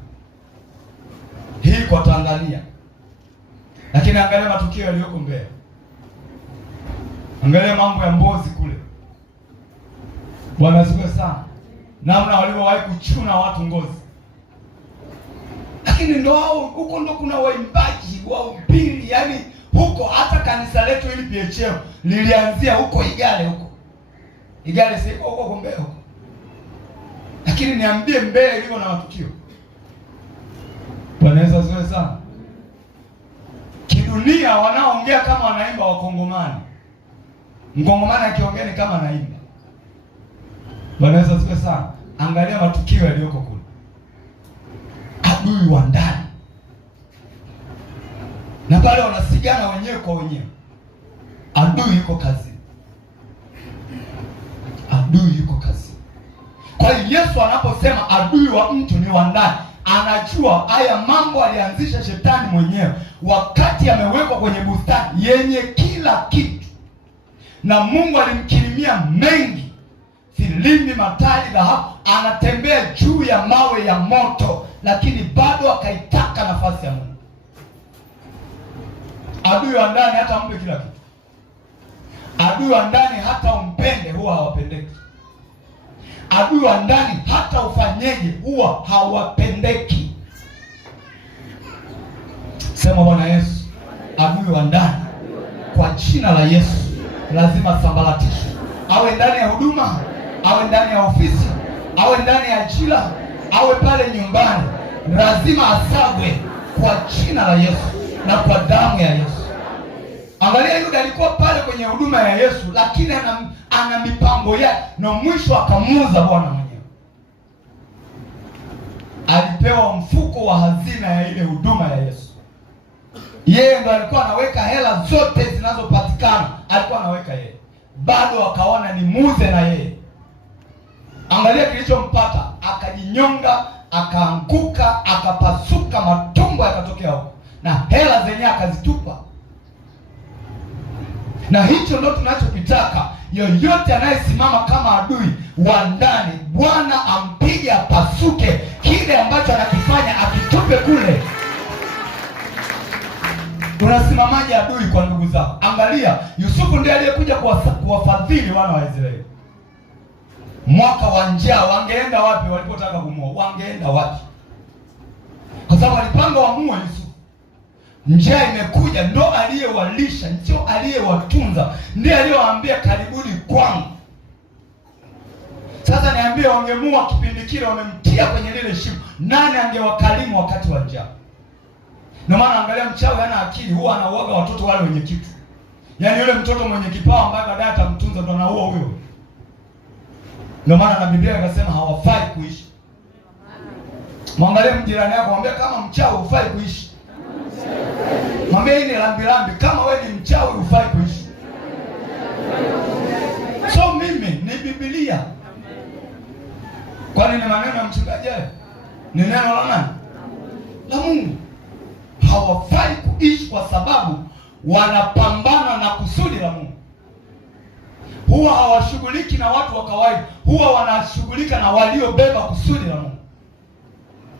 Hii kwa Tanzania. Lakini angalia matukio yaliyoko Mbeya. Angalia mambo ya Mbozi kule. Bwana asifiwe sana. Namna walivyowahi kuchuna watu ngozi. Lakini ndio hao huko ndo kuna waimbaji wahubiri, yani huko hata kanisa letu hili PHM lilianzia huko Igale huko. Igale si huko Mbeya huko. Lakini niambie Mbeya ilivyo na matukio. Bwana Yesu asifiwe sana. Kidunia wanaoongea kama wanaimba Wakongomani. Mkongomani akiongea ni kama anaimba. Bwana Yesu asifiwe sana. Angalia matukio yaliyoko kule. Adui wa ndani. Na pale wanasigana wenyewe kwa wenyewe. Adui yuko kazi. Kwa hiyo Yesu anaposema adui wa mtu ni wa ndani, anajua haya mambo alianzisha shetani mwenyewe wakati amewekwa kwenye bustani yenye kila kitu. Na Mungu alimkirimia mengi. Filimbi, matari, dhahabu, anatembea juu ya mawe ya moto, lakini bado akaitaka nafasi ya Mungu. Adui wa ndani hata mpe kila kitu. Adui wa ndani hata umpende huwa hawapendeki. Adui wa ndani hata ufanyeje huwa hawapendeki. Sema Bwana Yesu, adui wa ndani kwa jina la Yesu lazima sambaratishwe. Awe ndani ya huduma, awe ndani ya ofisi, awe ndani ya ajira, awe pale nyumbani, lazima asagwe kwa jina la Yesu na kwa damu ya Yesu. Angalia, Yuda alikuwa pale kwenye huduma ya Yesu, lakini ana mipango yake, na mwisho akamuuza Bwana mwenyewe. Alipewa mfuko wa hazina ya ile huduma ya Yesu. Yeye ndo alikuwa anaweka hela zote zinazopatikana, alikuwa anaweka yeye. Bado akaona ni muze na yeye. Angalia kilichompata, akajinyonga, akaanguka, akapasuka, matumbo yakatokea huko, na hela zenyewe akazitupa. Na hicho ndo tunachokitaka. Yoyote anayesimama kama adui wa ndani, Bwana ampige, apasuke, kile ambacho anakifanya akitupe kule. Unasimamaje adui kwa ndugu zako? Angalia, Yusufu ndiye aliyekuja kuwafadhili wana wa Israeli. Mwaka wa njaa, wangeenda wapi walipotaka kumuua? Wangeenda wapi? Kwa sababu walipanga wamuue Yusufu. Njaa imekuja, ndo aliyewalisha, ndio aliyewatunza, ndiye aliyewaambia karibuni kwangu. Sasa niambie, wangemuua kipindi kile, wamemtia kwenye lile shimo, nani angewakalimu wakati wa njaa? Ndio maana angalia, mchawi hana akili, huwa anauaga watoto wale wenye kitu. Yaani yule mtoto mwenye kipawa ambaye baadaye atamtunza ndo anaua huyo. Ndio maana na Biblia inasema hawafai kuishi. Mwangalie mjirani yako, mwambie kama mchawi hufai kuishi. Mwambie hii ni lambilambi, kama wewe ni mchawi hufai kuishi. So mimi ni Biblia. Kwani ni maneno ya mchungaji yale? Ni neno la nani? La Mungu. Hawafai kuishi kwa sababu wanapambana na kusudi la Mungu. Huwa hawashughuliki na watu wa kawaida, huwa wanashughulika na waliobeba kusudi la Mungu.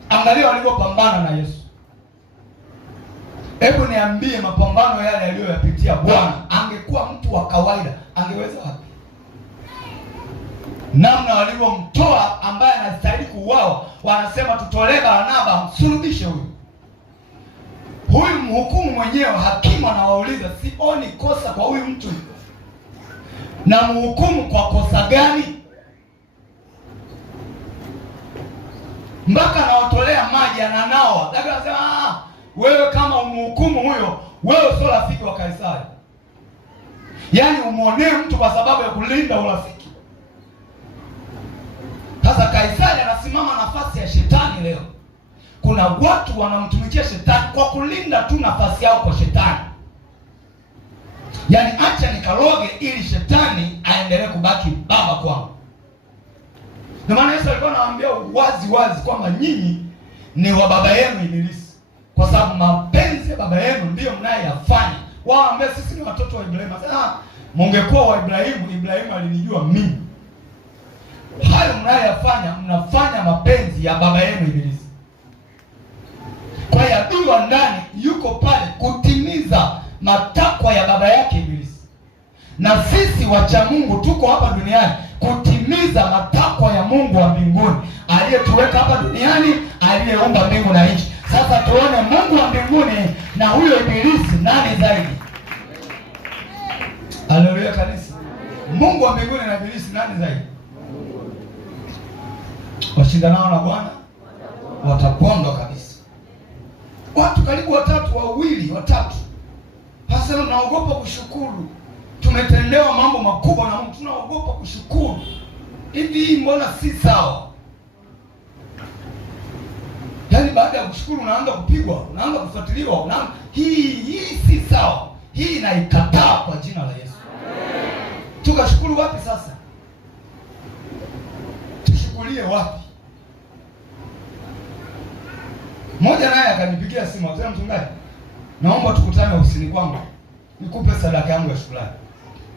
Angalia walivyopambana na Yesu. Hebu niambie, mapambano yale aliyoyapitia Bwana, angekuwa mtu wa kawaida angeweza wapi? Namna walivyomtoa ambaye anastahili kuuawa, wanasema tutolee Barnaba, msulubishe huyu. Huyu mhukumu mwenyewe, hakimu anawauliza, sioni kosa kwa huyu mtu, na mhukumu kwa kosa gani? Mpaka anawatolea maji, ananawa. Lakini anasema wewe kama umhukumu huyo, wewe sio rafiki wa Kaisari. Yaani umuonee mtu kwa sababu ya kulinda urafiki. Sasa Kaisari anasimama nafasi ya shetani leo. Kuna watu wanamtumikia shetani kwa kulinda tu nafasi yao kwa shetani. Yaani acha nikaloge ili shetani aendelee kubaki baba kwangu. Ndio maana Yesu alikuwa anawaambia wazi wazi kwamba nyinyi ni wa baba yenu Ibilisi, kwa sababu mapenzi ya baba yenu ndiyo mnayofanya. Wao ambao sisi ni watoto wa Ibrahimu. Sasa mungekuwa wa Ibrahimu, Ibrahimu alinijua mimi. Hayo mnayofanya, mnafanya mapenzi ya baba yenu Ibilisi. Kwa hiyo adui wa ndani yuko pale kutimiza matakwa ya baba yake Ibilisi. Na sisi wacha Mungu tuko hapa duniani kutimiza matakwa ya Mungu wa mbinguni, aliyetuweka hapa duniani, aliyeumba mbingu na nchi. Sasa tuone Mungu wa mbinguni na huyo Ibilisi, nani zaidi? Haleluya kanisa. Mungu wa mbinguni na Ibilisi, nani zaidi? Washindanao na Bwana watapondwa kabisa. Watu karibu watatu, wawili, watatu. Hasa tunaogopa kushukuru. Tumetendewa mambo makubwa na Mungu, tunaogopa kushukuru. Hivi mbona si sawa? Yaani baada ya kushukuru unaanza kupigwa, unaanza kufuatiliwa, unaanza hii si sawa. Hii naikataa kwa jina la Yesu. Tukashukuru wapi sasa? Tushukulie wapi? Mmoja naye akanipigia simu, akasema mchungaji, naomba tukutane ofisini kwangu, nikupe sadaka yangu ya shukrani.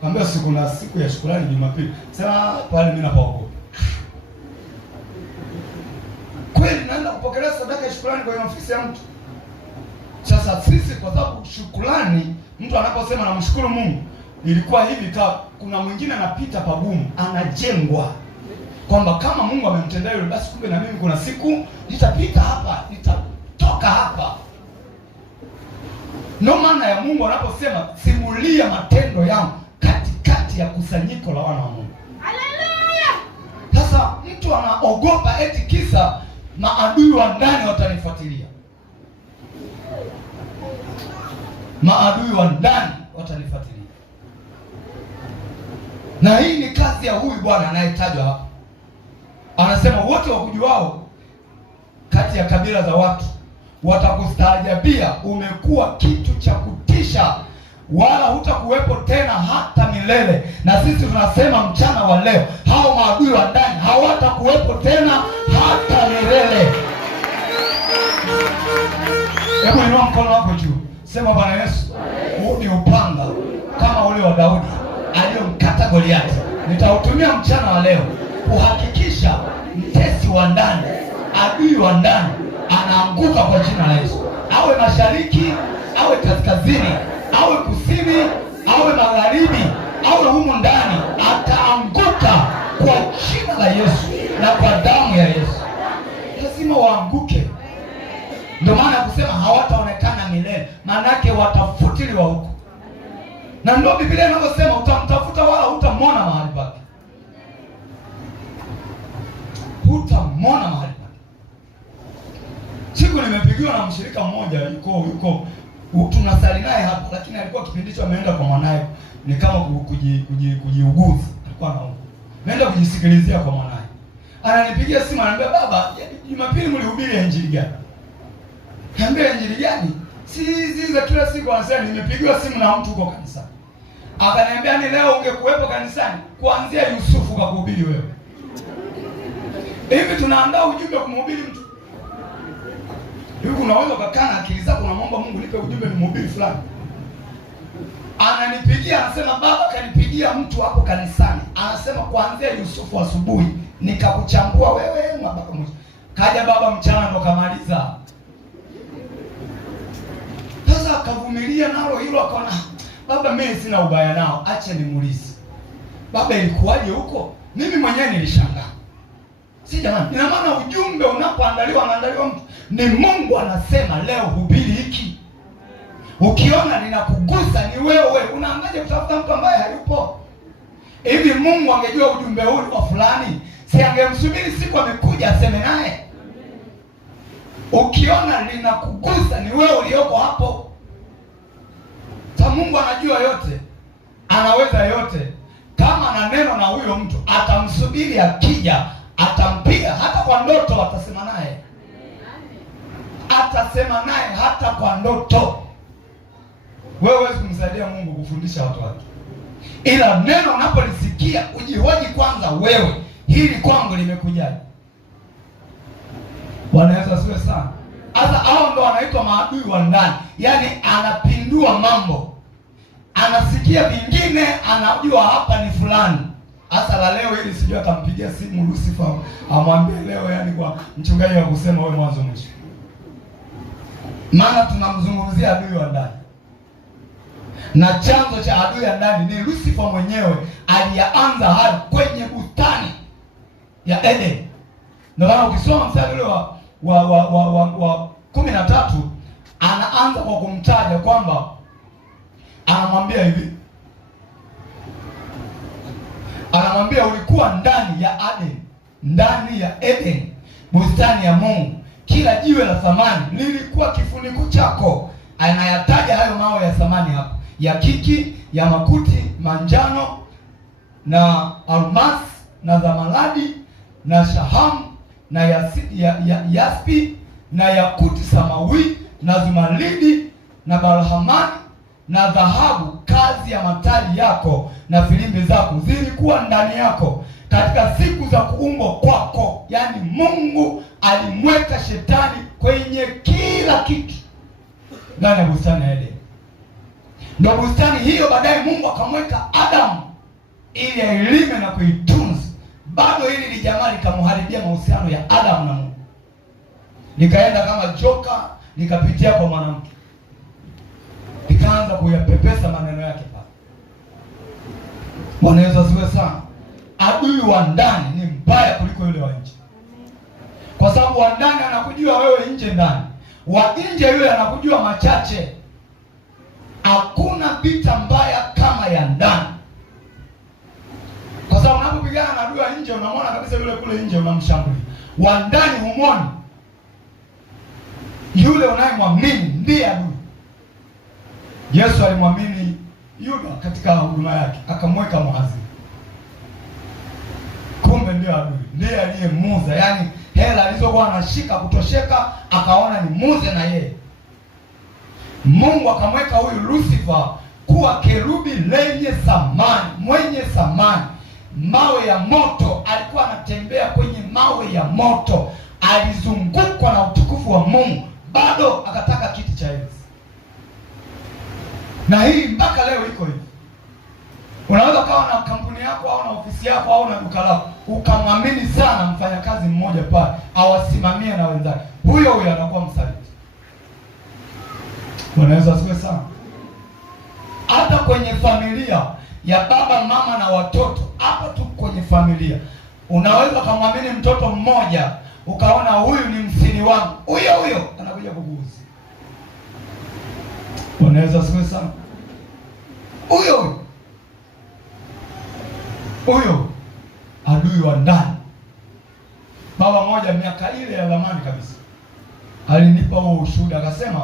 Kaambia siku ya shukrani Jumapili. Sasa pale mimi napaogopa. Kweli naenda kupokelea sadaka ya shukrani kwenye ofisi ya mtu. Sasa sisi kwa sababu shukrani, mtu anaposema namshukuru Mungu, ilikuwa hivi kuna mwingine anapita pagumu, anajengwa. kwamba kama Mungu amemtendea yule, basi kumbe na mimi kuna siku nitapita hapa, nitatoka hapa. Ndio maana ya Mungu anaposema simulia matendo yangu katikati ya kusanyiko la wana wa Mungu. Haleluya! Sasa mtu anaogopa eti kisa maadui wa ndani watanifuatilia. Maadui wa ndani watanifuatilia. Na hii ni kazi ya huyu Bwana anayetajwa hapa. Anasema wote wakujuao kati ya kabila za watu watakustaajabia, umekuwa kitu cha kutisha, wala hutakuwepo tena hata milele. Na sisi tunasema mchana wa leo, hao maadui wa ndani hawatakuwepo tena hata milele. Hebu inua mkono wako juu, sema Bwana Yesu, huu ni upanga kama ule wa Daudi aliyomkata Goliati. Nitautumia mchana wa leo kuhakikisha mtesi wa ndani, adui wa ndani anaanguka kwa jina la Yesu. Awe mashariki, awe kaskazini, awe kusini, awe magharibi, awe humu ndani, ataanguka kwa jina la Yesu na kwa damu ya Yesu. Lazima waanguke. Ndio maana kusema hawataonekana milele, maana yake watafutiliwa huko. Na ndio Biblia inavyosema utamtafuta wala hutamwona mahali pake. Hutamwona mahali pake. Siku nimepigiwa na mshirika mmoja, yuko tunasali naye hapa, lakini alikuwa kipindi hicho ameenda kwa mwanae, ni kama kujiuguza, alikuwa anaomba. Ameenda kujisikilizia kwa mwanae. Ananipigia simu ananiambia, baba, Jumapili mlihubiri injili gani? Niambia injili gani? Si hizi za kila siku. Anasema nimepigiwa simu na mtu huko kanisani. Akaniambia ni leo ungekuwepo kanisani kuanzia Yusufu kakuhubiri wewe. Hivi tunaandaa ujumbe kumhubiri mtu. Hivi unaweza kukaa na akili zako unamwomba Mungu nipe ujumbe nimhubiri fulani. Ananipigia anasema baba kanipigia mtu hapo kanisani. Anasema kuanzia Yusufu asubuhi nikakuchambua wewe mpaka mwisho. Kaja baba mchana ndo kamaliza. Sasa akavumilia nalo hilo, akaona baba mimi sina ubaya nao, acha nimuulize. Baba ilikuwaje huko? Mimi mwenyewe nilishangaa. Si jamani, ina maana ujumbe unapoandaliwa anaandaliwa mtu. Ni Mungu anasema leo hubiri hiki. Ukiona ninakugusa ni wewe, unaangaje kutafuta mtu ambaye hayupo? Hivi Mungu angejua ujumbe huu wa fulani, si angemsubiri siku amekuja aseme naye? Ukiona linakugusa ni wewe ulioko hapo. Sa Mungu anajua yote, anaweza yote. Kama ana neno na huyo mtu, atamsubiri akija, atampiga hata kwa ndoto, atasema naye. Atasema naye hata kwa ndoto. Wewe huwezi kumsaidia Mungu kufundisha watu wake. Ila neno unapolisikia ujihoji kwanza wewe, hili kwangu limekujaje? Bwana Yesu asifiwe sana. Sasa hao ndo wanaitwa maadui wa ndani. Yaani anapindua mambo. Anasikia vingine, anajua hapa ni fulani. Hasa la leo hili sijui akampigia simu Lucifer amwambie leo, yani kwa mchungaji wa kusema wewe mwanzo mwisho. Maana tunamzungumzia adui wa ndani. Na chanzo cha adui ya ndani ni Lucifer mwenyewe, alianza hadi kwenye bustani ya Eden. Ndio maana ukisoma mstari ule wa 13 anaanza kwa kumtaja kwamba anamwambia hivi. Anamwambia ulikuwa ndani ya Eden, ndani ya Eden, bustani ya Mungu. Kila jiwe la thamani lilikuwa kifuniko chako. Anayataja hayo mawe ya thamani hapa, ya kiki, ya makuti, manjano na almasi na zamaradi na shahamu na yaspi na yakuti samawi na zumaridi na balhamani na dhahabu, kazi ya matari yako na filimbi zako zilikuwa ndani yako katika siku za kuumbwa kwako. Yaani Mungu alimweka shetani kwenye kila kitu ndani ya bustani ya Edeni. Ndio bustani hiyo baadaye Mungu akamweka Adamu ili ailime na kuitunza. Bado hili lijamaa likamharibia mahusiano ya Adamu na Mungu. Nikaenda kama joka, nikapitia kwa mwanamke. Nikaanza kuyapepesa maneno yake pale. Bwana Yesu asifiwe sana. Adui wa ndani ni mbaya. yule wa nje, kwa sababu wa ndani anakujua wewe nje ndani, wa nje yule anakujua machache. Hakuna vita mbaya kama ya ndani, kwa sababu unapopigana na adui wa nje unamwona kabisa yule kule nje unamshambulia, wa ndani humwoni. Yule unayemwamini ndiye adui. Yesu alimwamini Yuda katika huduma yake, akamweka mwazi. Kumbe ndio adui, ndiye aliyemuuza. Yaani hela alizokuwa anashika kutosheka, akaona ni muze na yeye. Mungu akamweka huyu Lucifer kuwa kerubi lenye thamani, mwenye thamani, mawe ya moto. Alikuwa anatembea kwenye mawe ya moto, alizungukwa na utukufu wa Mungu, bado akataka kiti cha enzi. Na hii mpaka leo iko hivi. Unaweza kawa na kampuni yako au na ofisi yako au na duka lako, ukamwamini sana mfanyakazi mmoja pale awasimamie na wenzake, huyo anakuwa msaliti. Unaweza asiwe sana. Hata kwenye familia ya baba mama na watoto, hapa tu kwenye familia, unaweza kumwamini mtoto mmoja ukaona huyu ni msiri wangu, huyo anakuja kukuuzi. Unaweza asiwe sana. Huyo adui wa ndani. Baba mmoja miaka ile ya zamani kabisa alinipa huo ushuhuda, akasema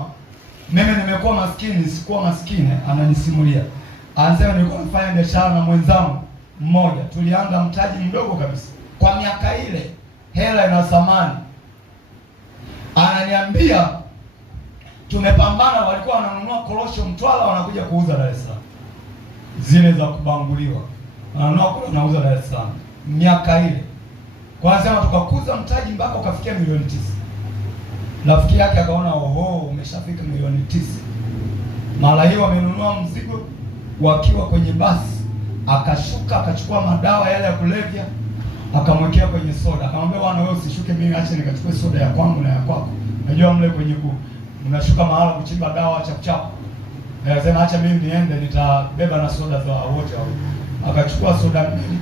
mimi nimekuwa maskini, sikuwa maskini. Ananisimulia, anasema nilikuwa nafanya biashara na mwenzangu mmoja, tulianza mtaji mdogo kabisa. Kwa miaka ile hela ina thamani. Ananiambia tumepambana, walikuwa wananunua korosho Mtwara wanakuja kuuza Dar es Salaam, zile za kubanguliwa wananunua kule wanauza Dar es Salaam. Miaka ile kwa sema tukakuza mtaji mpaka ukafikia milioni 9. Rafiki yake akaona oho, umeshafika milioni 9. Mara hiyo wamenunua mzigo wakiwa kwenye basi, akashuka akachukua madawa yale ya kulevya akamwekea kwenye soda, akamwambia bwana wewe usishuke, mimi acha nikachukue soda ya kwangu na ya kwako. Najua mle kwenye mnashuka mahala kuchimba dawa chapuchapu. Anasema acha mimi niende, nitabeba na soda za wote hao. Akachukua soda mbili,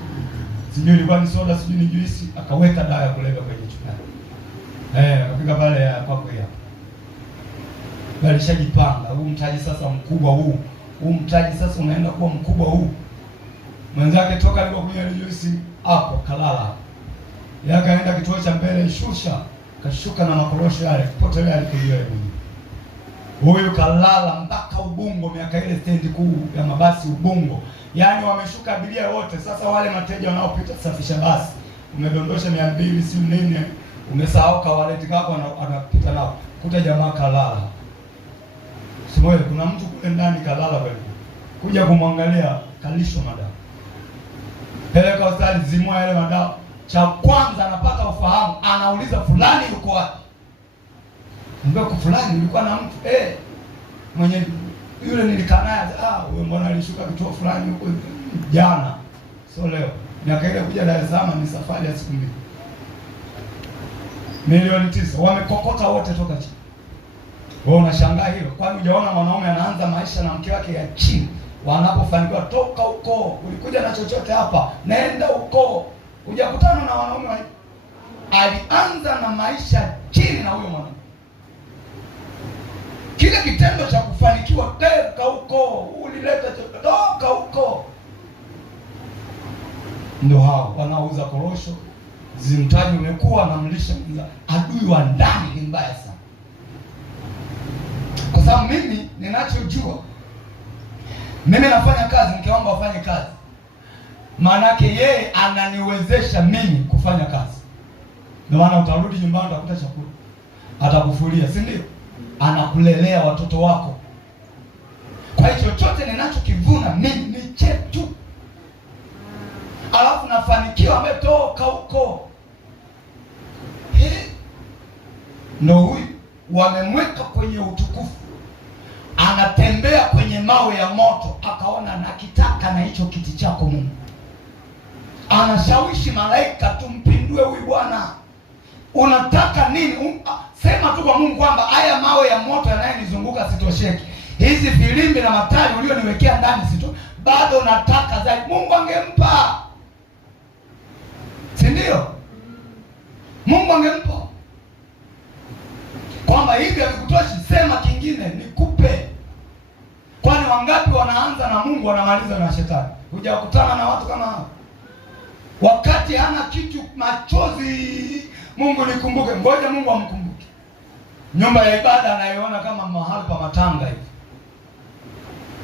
sijui ilikuwa ni soda sijui ni juisi, akaweka dawa ya kulevya kwenye chupa. Akafika pale ya kwako hapo. Alishajipanga, huu mtaji sasa mkubwa huu mtaji sasa unaenda kuwa mkubwa huu. Mwenzake toka alipokunywa ile juisi hapo kalala. Yeye akaenda kituo cha mbele, shusha, kashuka na makorosho yale, potelea alikuwa yeye. Huyu kalala mpaka Ubungo, miaka ile stendi kuu ya mabasi Ubungo. Yaani wameshuka abiria wote. Sasa wale mateja wanaopita kusafisha basi, umedondosha 200 si nini, umesahau kawaleti kako anapita nao. Kuta jamaa kalala. Simoe kuna mtu kule ndani kalala kweli. Kuja kumwangalia kalishwa madawa. Peleka hospitali, zimua yale madawa. Cha kwanza anapata ufahamu, anauliza fulani yuko wapi? Mbona fulani ulikuwa na mtu mwenye yule nilikaa naye, wewe mbona alishuka kituo fulani huko jana, sio leo. Miaka ile kuja Dar es Salaam ni safari ya siku mbili. Milioni 9 wamekokota wote toka chini. Wewe unashangaa hilo? Kwani hujaona mwanaume anaanza maisha na mke wake ya chini? Wanapofanikiwa toka huko, ulikuja na chochote hapa, naenda huko. Hujakutana na wanaume alianza na maisha chini na huyo mwanaume. Kile kitendo cha kufanikiwa toka huko, ulileta toka huko. Ndio hao wanaouza korosho, zimtaji umekuwa na mlisha mza. Adui wa ndani ni mbaya sana. Kwa sababu mimi ninachojua, mimi nafanya kazi, mke wangu afanye kazi. Maana yake yeye ananiwezesha mimi kufanya kazi. Ndio maana utarudi nyumbani utakuta chakula, atakufulia, si ndio? Anakulelea watoto wako. Kwa hiyo chochote ninachokivuna mimi ni chetu. Alafu nafanikiwa ametoka huko. Ndio huyu wamemweka kwenye utukufu. Anatembea kwenye mawe ya moto, akaona nakitaka na hicho kiti chako Mungu. Anashawishi malaika tumpindue huyu bwana. Unataka nini? Sema tu kwa Mungu kwamba haya mawe ya moto yanayonizunguka sitosheki. Hizi filimbi na matari ulioniwekea ndani bado nataka zaidi. Mungu angempa. Si ndio? Mungu angempa kwamba hivi havikutoshi, sema kingine nikupe. Kwani wangapi wanaanza na Mungu wanamaliza na shetani? Hujakutana na watu kama hao? Wakati hana kitu, machozi, Mungu nikumbuke. Ngoja Mungu amkumbuke. Nyumba ya ibada anaiona kama mahali pa matanga hivi.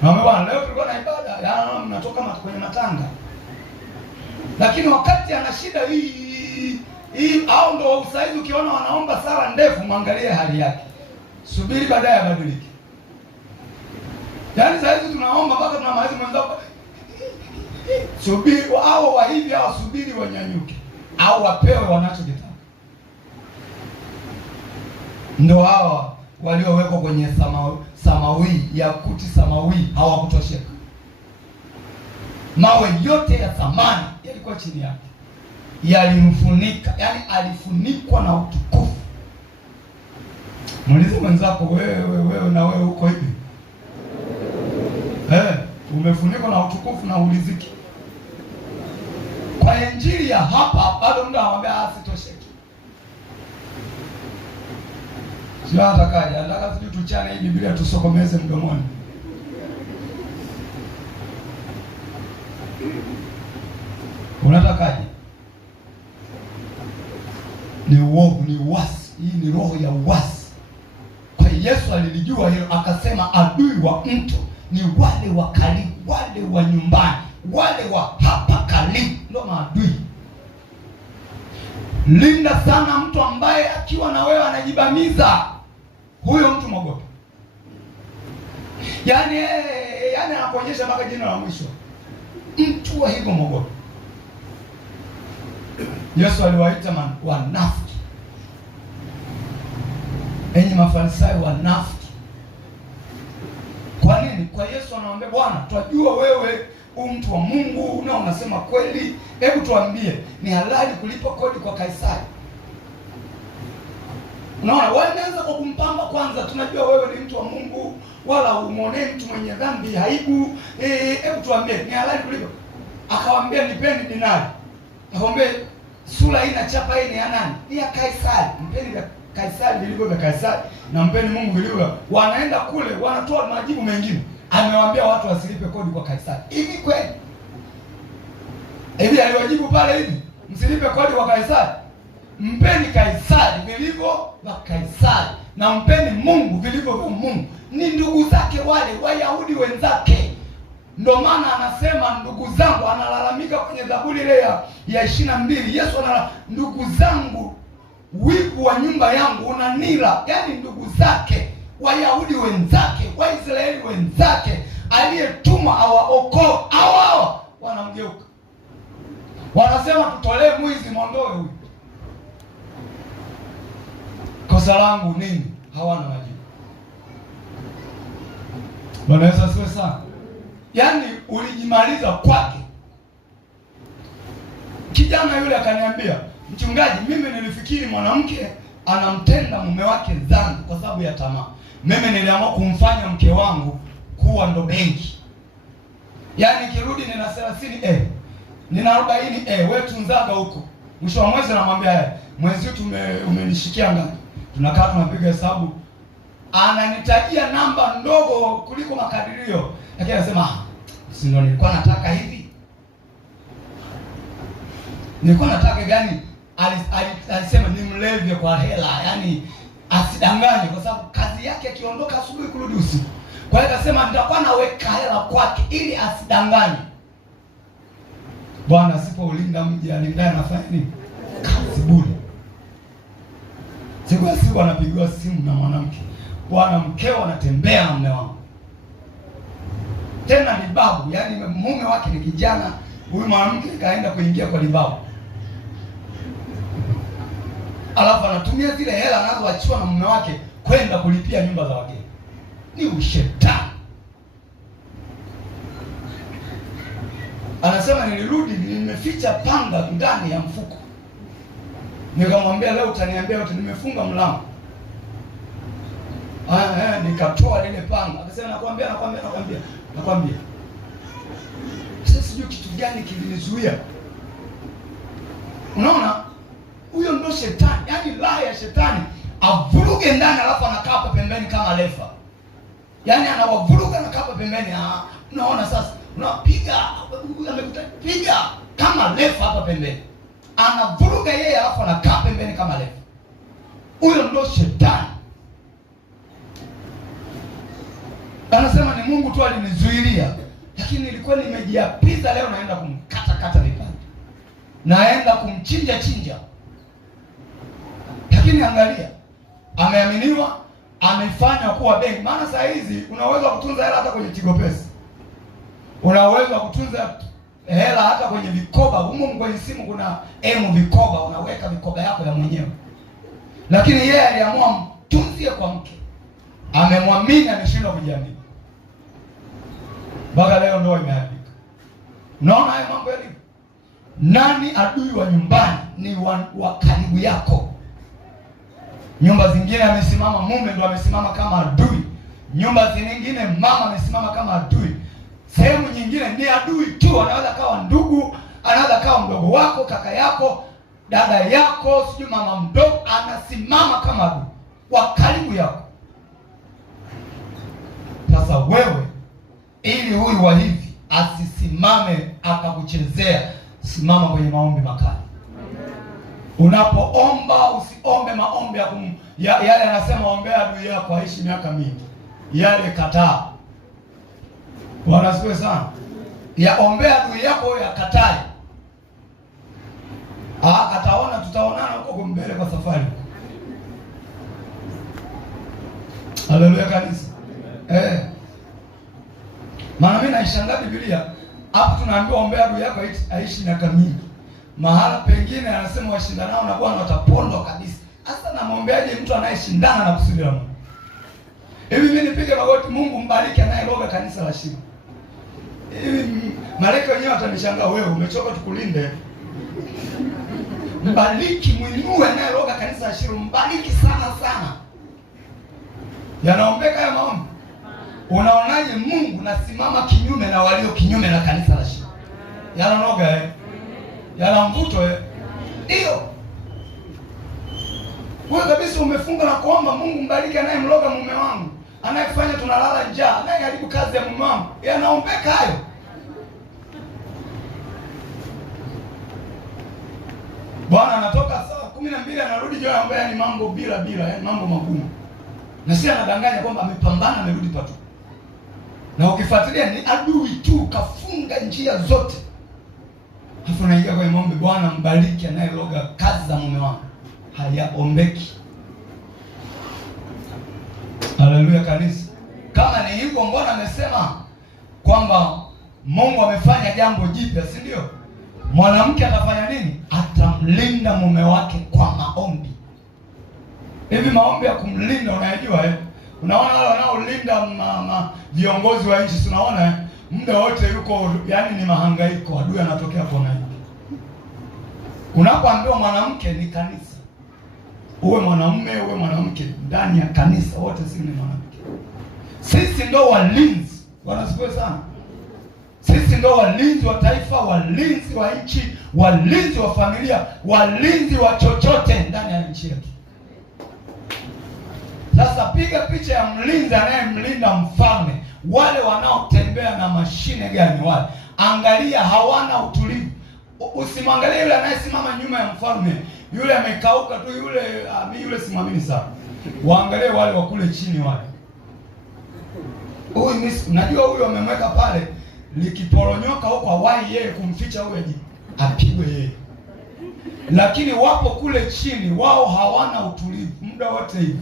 Na bwana, leo tulikuwa na ibada, yaani mnatoka kwenye matanga. Lakini wakati ana shida hii au ndo usaizi, ukiona wanaomba sala ndefu, mwangalie hali yake. Subiri baadaye abadilike. Yaani saizi tunaomba mpaka tunamaliza mwenzao. Subiri au wa hivi au subiri wanyanyuke au wapewe wanachokitaka. Ndio hawa waliowekwa kwenye samawi, yakuti samawi, hawakutosheka. Mawe yote ya thamani yalikuwa chini yake, yalimfunika, yani alifunikwa na utukufu. Muulize mwenzako, wewe na wewe uko hivi? Umefunikwa na utukufu na uliziki. Kwa injili ya hapa bado mtu anamwambia asitosheki. Sio atakaje, anataka sisi tuchane hii Biblia tusokomeze mdomoni. Unatakaje? Ni uovu, ni uasi. Hii ni roho ya uasi. Kwa Yesu alilijua hilo, akasema adui wa mtu ni wale wa karibu, wale wa nyumbani, wale wa hapa karibu, ndio maadui. Linda sana mtu ambaye akiwa na wewe anajibamiza. Huyo mtu mwogope. Yaani anakuonyesha mpaka jina la mwisho. Mtu wa hivyo mwogope. Yesu aliwaita wanafiki. Enyi Mafarisayo wanafiki. Kwa nini? Kwa Yesu anamwambia, Bwana, twajua wewe mtu wa Mungu na unasema kweli. Hebu tuambie, ni halali kulipa kodi kwa Kaisari? Unaona, wanaanza kwa kumpamba kwanza. Tunajua wewe ni mtu wa Mungu, wala umuonee mtu mwenye dhambi aibu. Hebu tuambie, ni halali kulipa? Akawaambia, nipeni dinari. Akamwambia, sura hii na chapa hii ni ya nani? Ni ya Kaisari. Mpeni vya Kaisari vilivyo vya Kaisari, na mpeni Mungu vilivyo. Wanaenda kule wanatoa majibu mengine. Amewaambia watu wasilipe kodi kwa Kaisari. Hivi kweli? Hivi aliwajibu pale hivi, msilipe kodi kwa Kaisari? Mpeni Kaisari vilivyo vya Kaisari, na mpeni Mungu vilivyo vya Mungu. Ni ndugu zake wale Wayahudi wenzake. Ndio maana anasema ndugu zangu, analalamika kwenye Zaburi ile ya 22. Yesu analalamika, ndugu zangu, wivu wa nyumba yangu unanila. Yaani ndugu zake, Wayahudi wenzake, Waisraeli wenzake, aliyetuma awaokoe, hawa wanamgeuka. Wanasema tutolee mwizi, mwondoe huyu. Kosa langu nini? Hawana majibu. Wanaweza siwe sana. Yaani ulijimaliza kwake. Kijana yule akaniambia, mchungaji, mimi nilifikiri mwanamke anamtenda mume wake dhambi kwa sababu ya tamaa. Mimi niliamua kumfanya mke wangu kuwa ndo benki. Yaani kirudi nina 30 nina 40 wewe tunzaga huko. Mwisho wa mwezi namwambia, mwezi huu umenishikia ngapi? Tunakaa tunapiga hesabu. Ananitajia namba ndogo kuliko makadirio. Lakini anasema, si ndio nilikuwa nataka hivi? Nilikuwa nataka gani? Alisema nimlevye kwa hela, yani asidanganye, kwa sababu kazi yake akiondoka asubuhi kurudi usiku. Kwa hiyo akasema nitakuwa naweka hela kwake ili asidanganye. Bwana asipoulinda mji alindaye anafanya nini? Kazi bure. Siku anapigiwa simu na mwanamke, bwana, mkeo anatembea na mume wangu. Tena ni babu, yani mume wake ni kijana, huyu mwanamke kaenda kuingia kwa libabu. Alafu anatumia zile hela anazoachiwa na mume wake kwenda kulipia nyumba za wageni. Ni ushetani. Anasema nilirudi nimeficha panga ndani ya mfuko. Nikamwambia leo utaniambia yote, nimefunga mlango. Nikatoa lile panga. Akasema nakwambia. Sasa sijui kitu gani kilinizuia. Unaona? Huyo ndo shetani. Yaani raha ya shetani avuruge ndani, alafu anakaa hapa pembeni kama lefa. Yaani anawavuruga na kapa pembeni. Unaona sasa, unapiga amekupiga kama lefa hapa pembeni. Anavuruga yeye, alafu anakaa pembeni kama lefa. Huyo ndo shetani. Anasema ni Mungu tu alinizuilia, lakini nilikuwa nimejiapiza. Leo naenda kumkata vipande, naenda kumchinja. Lakini angalia, ameaminiwa, amefanywa kuwa benki. Maana saa hizi unaweza kutunza hela hata kwenye Tigo Pesa, unaweza kutunza hela hata kwenye vikoba. Humo kwenye simu kuna vikoba, unaweka vikoba yako ya mwenyewe. Lakini yeye aliamua mtunzie kwa mke, amemwamini, ameshindwa kujiamini, mpaka leo ndoa imeharibika. Unaona haya mambo yalivyo. Nani adui wa nyumbani? Ni wa karibu yako. Nyumba zingine amesimama mume, ndo amesimama kama adui. Nyumba zingine mama amesimama kama adui. Sehemu nyingine ni adui tu. Anaweza kawa ndugu, anaweza kawa mdogo wako, kaka yako, dada yako, sijui mama mdogo, anasimama kama adui wa karibu yako. Sasa wewe, ili huyu wa hivi asisimame akakuchezea, simama kwenye maombi makali. Unapoomba usiombe maombi yale anasema ombea adui yako aishi miaka mingi. Yale kataa. Bwana asifiwe sana. Ombea adui yako yakatae. Ataona, tutaonana huko mbele kwa safari. Haleluya kanisa. Maana mimi naishangaa Biblia. Hapo tunaambiwa ombea adui yako aishi miaka mingi. Mahala pengine anasema washindanao na Bwana watapondwa kabisa. Sasa namwombeaje mtu anayeshindana na kusudi la Mungu? Hivi mimi nipige magoti, Mungu mbariki anayeroga kanisa la Shimo. Hivi malaika wenyewe watanishangaa, wewe umechoka tukulinde. Mbariki, mwinue anayeroga kanisa la Shimo, mbariki sana. Yanaombeka ya maombi. Unaonaje Mungu nasimama kinyume na walio kinyume na kanisa la Shimo? Yananoga yana mvuto ndio. Wewe kabisa umefunga na kuomba Mungu mbariki anayemloga mume wangu, anayefanya tunalala njaa, anayeharibu kazi ya mume wangu. Yanaombeka hayo. Bwana anatoka saa 12 anarudi jioni, anambia ni mambo bila, yaani mambo magumu. Na si anadanganya kwamba amepambana, amerudi patu. Na ukifuatilia ni adui tu, kafunga njia zote. Hapo naingia kwa maombi, Bwana mbariki anayeloga kazi za mume wangu. Hayaombeki. Haleluya kanisa. Kama ni hivyo, mbona amesema kwamba Mungu amefanya jambo jipya, si ndio? Mwanamke atafanya nini? Atamlinda mume wake kwa maombi. Hivi maombi ya kumlinda unayajua Unaona wale wanaolinda viongozi wa nchi, tunaona muda wote yuko, yani ni mahangaiko, adui anatokea kona hii. Unapoambiwa mwanamke ni kanisa, uwe mwanamume uwe mwanamke, ndani ya kanisa wote sisi ni mwanamke. Sisi ndo walinzi. Bwana asifiwe sana. Sisi ndo walinzi wa taifa, walinzi wa nchi, walinzi wa familia, walinzi wa chochote ndani ya nchi yetu. Sasa piga picha ya mlinzi anayemlinda mfalme. Wale wanaotembea na mashine gani wale? Angalia, hawana utulivu. Usimwangalie yule anayesimama nyuma ya mfalme, yule amekauka tu, yule simamini sana. Waangalie wale wa kule chini wale. Huyu unajua huyu amemweka pale, likiporonyoka huko hawai yeye kumficha huyo apigwe yeye. Lakini wapo kule chini, wao hawana utulivu muda wote hivi.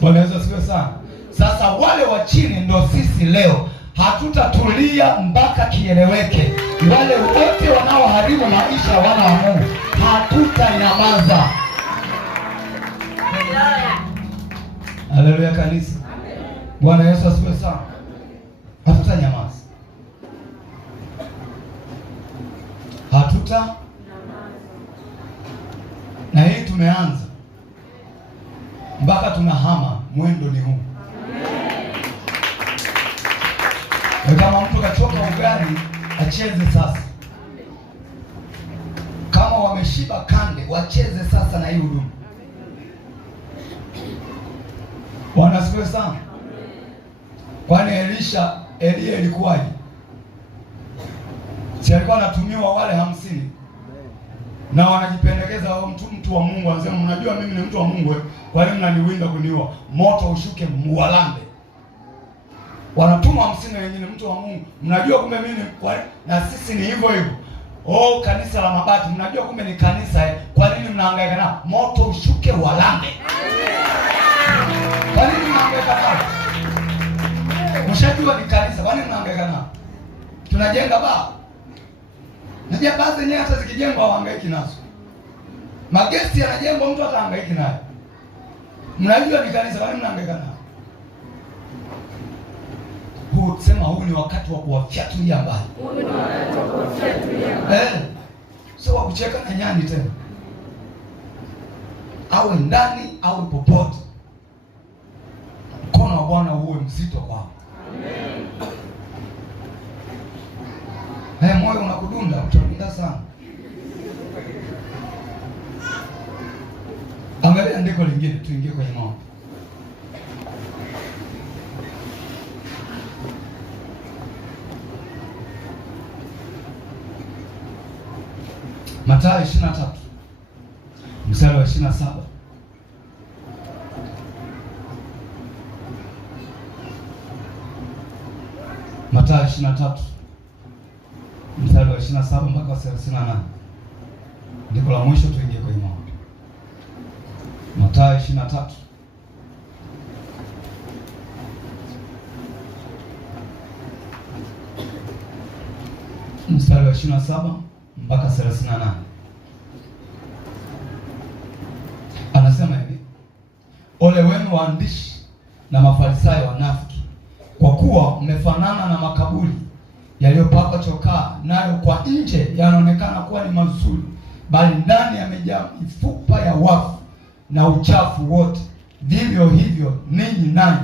Bwana Yesu asifiwe sana. Sasa wale wa chini ndo sisi leo. Hatutatulia mpaka kieleweke. Wale wote wanaoharibu maisha wana wa Mungu, hatutanyamaza. Haleluya kanisa. Bwana Yesu asifiwe sana. Hatutanyamaza. Hatutanyamaza. Na hii tumeanza mpaka tunahama, mwendo ni huu. Kama mtu kachoka ugali, acheze sasa. Kama wameshiba kande, wacheze sasa na hii huduma. Bwana asifiwe sana. Kwani Elia ilikuwaje? Si alikuwa anatumiwa wale 50 na wanajipendekeza mtu wa Mungu, anasema mnajua mimi ni mtu wa Mungu, kwa nini mnaniwinda kuniua? Moto ushuke muwalambe. Wanatumwa 50 wengine, mtu wa Mungu, mnajua kumbe mimi na sisi ni hivyo hivyo. Oh, kanisa la Mabati, mnajua kumbe ni kanisa, kwa nini mnahangaika nao? Moto ushuke walambe. Kwa nini mnahangaika nao? Mshajua ni kanisa, kwa nini mnahangaika nao? Tunajenga baa. Najua baa zenyewe hata zikijengwa hawahangaiki nazo. Magesti yanajengwa mtu atahangaiki nayo. Mnajua ni kanisa, kwa nini mnahangaika nao? Sema huu ni wakati wa kuwafyatulia mbali. Sio wa kucheka na nyani tena. Awe ndani au popote, mkono wa Bwana uwe mzito kwao. Amen. Moyo unakudunda, utadunda sana. Angalia andiko lingine, tuingie kwenye maombi. Mathayo 23 mstari wa 27. Mathayo 23 mstari wa 27 mpaka 38. Ndiko la mwisho, tuingie kwenye maombi. Mathayo 23 mstari wa 27 mpaka 38. Anasema hivi: ole wenu waandishi na Mafarisayo wanafiki, kwa kuwa mmefanana na makaburi yaliyopakwa chokaa, nayo kwa nje yanaonekana kuwa ni mazuri, bali ndani yamejaa mifupa ya wafu na uchafu wote. Vivyo hivyo ninyi nanyi,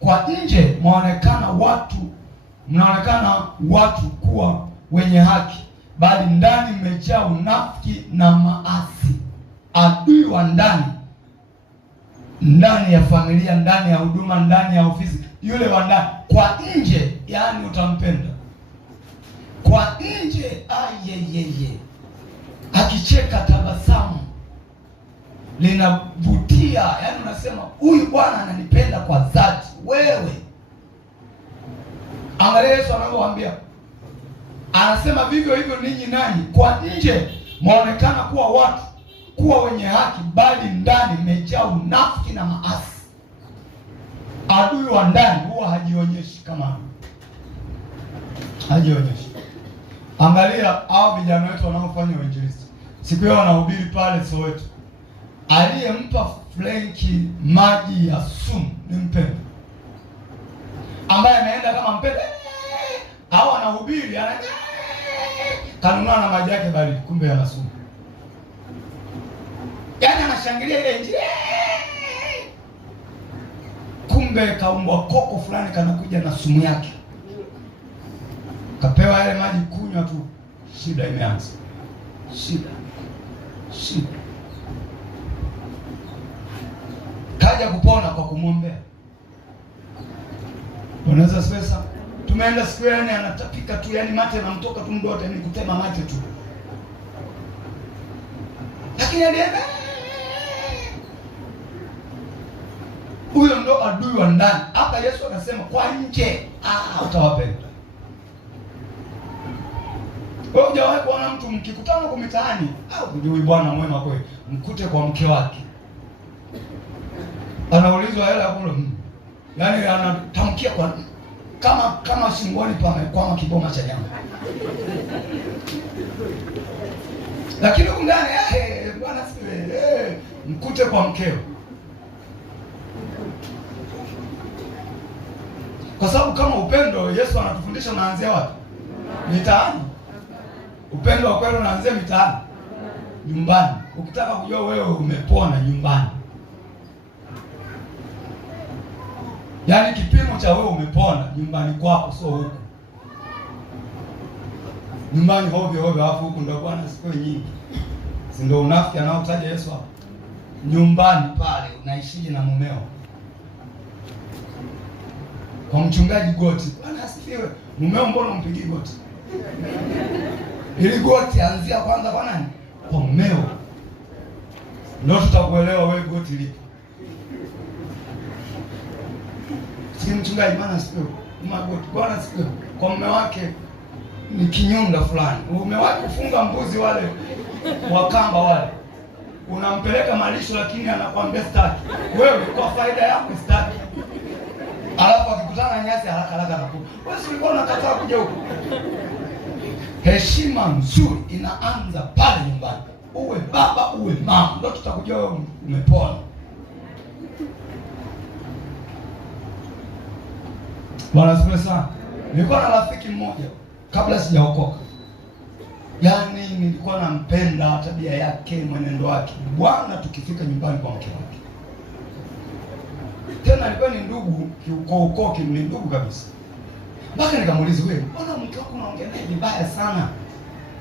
kwa nje mnaonekana watu kuwa wenye haki, bali ndani mmejaa unafiki na maasi. Adui wa ndani ya familia, ndani ya huduma, ndani ya ofisi, yule wa ndani. Kwa nje, yani utampenda kwa nje, akicheka tabasamu linavutia, yani unasema huyu bwana ananipenda kwa dhati. Wewe angalia Yesu anavyowaambia, anasema vivyo hivyo ninyi nanyi, kwa nje mwaonekana kuwa wenye haki, bali ndani mmejaa unafiki na maasi. Adui wa ndani huwa hajionyeshi kama hajionyeshi. Angalia hao vijana wetu wanaofanya uinjilisti. Siku hiyo wanahubiri pale Soweto. Aliyempa Frenki maji ya sumu ni mpendo, ambaye ameenda kama mpendo au anahubiri kanunua na maji yake bali kumbe yana sumu. Yaani anashangilia ile injili, kumbe kaumbwa koko fulani kanakuja na sumu yake. Kapewa yale maji kunywa tu, shida imeanza. Shida. Kaja kupona kwa kumwombea. Unaweza sasa, tumeenda siku yani anatapika tu, yani mate anamtoka tu mdote, ni kutema mate tu. Lakini alienda. Huyo ndo adui wa ndani. Hapa Yesu anasema kwa nje utawapenda. Wewe hujawahi kuona mtu mkikutana kwa mitaani au kujui bwana mwema kweli, mkute kwa mke wake anaulizwa hela ya kula, yaani anatamkia kwa kama shingoni pamekwama kiboma cha nyama. Lakini huko ndani bwana siwe mkute kwa mkeo. Kwa sababu kama upendo Yesu anatufundisha unaanzia wapi? Mitaani. Upendo wa kweli unaanzia mitaani, nyumbani. Ukitaka kujua wewe umepona, nyumbani. Yaani kipimo cha wewe umepona nyumbani kwako, sio huko. Nyumbani hovyo alafu huko ndio bwana siku nyingi. Si ndio unafiki anaotaja Yesu hapo? Nyumbani pale unaishije na mumeo? Kwa mchungaji goti. Bwana asifiwe. Mumeo mbona umpigii goti? Ili goti anzia kwanza kwa nani? Kwa mumeo. Ndio tutakuelewa wewe goti lipo. Si mchungaji maana asifiwe. Magoti. Bwana asifiwe. Kwa mume wake ni kinyonga fulani. Umewahi kufunga mbuzi wale wa kamba wale. Unampeleka malisho lakini anakuambia staki. Wewe kwa faida yako staki. Alafu akikutana na nyasi haraka anakupa. Wewe si ulikuwa unakataa kuja huko. Heshima nzuri inaanza pale nyumbani. Uwe baba uwe mama, ndio tutakujua wewe umepona. Bwana asifiwe sana. Nilikuwa na rafiki mmoja kabla sijaokoka. Yaani nilikuwa nampenda tabia yake, mwenendo wake. Bwana tukifika nyumbani kwa mke wake. Tena alikuwa ni ndugu kiukoo ni ndugu kabisa. Mpaka nikamuuliza wewe, mbona mke wako unaongea naye vibaya sana?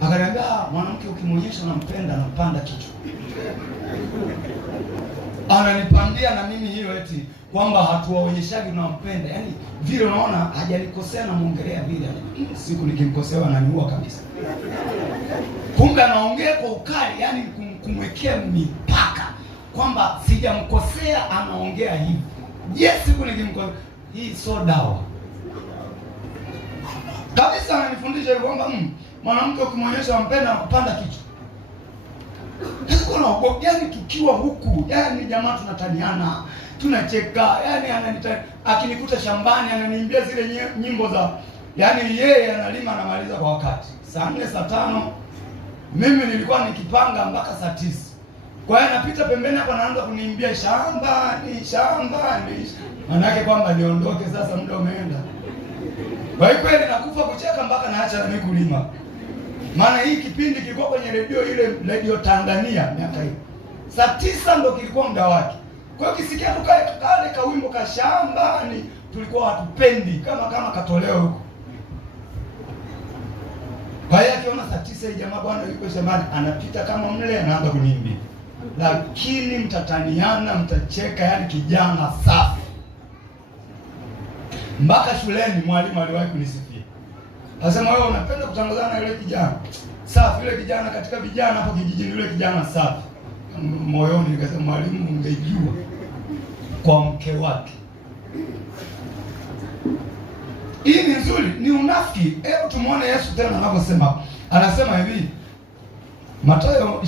Akaniambia mwanamke ukimwonyesha unampenda anapanda kichwa. Ananipandia na mimi hiyo eti kwamba hatuwaonyeshaji tunampenda. Yaani vile unaona hajanikosea na muongelea vile. Siku nikimkosea ananiua kabisa. Kumbe anaongea kwa ukali, yani kumwekea mipaka kwamba sijamkosea anaongea hivi. Yes, siku nikimkosea hii sio dawa. Kabisa ananifundisha kwamba mwanamke ukimwonyesha unampenda kupanda kichwa. Kuna ugopi, yani tukiwa huku, yani jamaa tunataniana, tunacheka, yani akinikuta shambani ananiimbia zile nyimbo za, yani yeye analima anamaliza kwa wakati. Saa 4 saa 5 mimi nilikuwa nikipanga mpaka saa 9. Kwa hiyo anapita pembeni hapa anaanza kuniimbia shambani. Manake kwamba niondoke sasa, muda umeenda. Kwa hiyo kweli nakufa kucheka mpaka naacha na mimi kulima. Maana hii kipindi kilikuwa kwenye redio ile Radio Tanzania miaka hiyo. Saa 9 ndo kilikuwa muda wake. Kwa hiyo kisikia tukale kawimbo ka shambani, tulikuwa hatupendi kama katoleo huko. Kwa hiyo akiona saa 9 hii jamaa bwana yuko shambani anapita kama mle anaanza kuniimbia. Lakini mtataniana, mtacheka, yani kijana safi. Mpaka shuleni mwalimu aliwahi kunisifia. Anasema wewe unapenda kutangazana na yule kijana. Safi yule kijana katika vijana hapo kijijini yule kijana safi. Moyoni nikasema mwalimu ungejua kwa mke wake. Hii ni nzuri, ni unafiki. Hebu tumuone Yesu tena anavyosema. Anasema hivi. Mathayo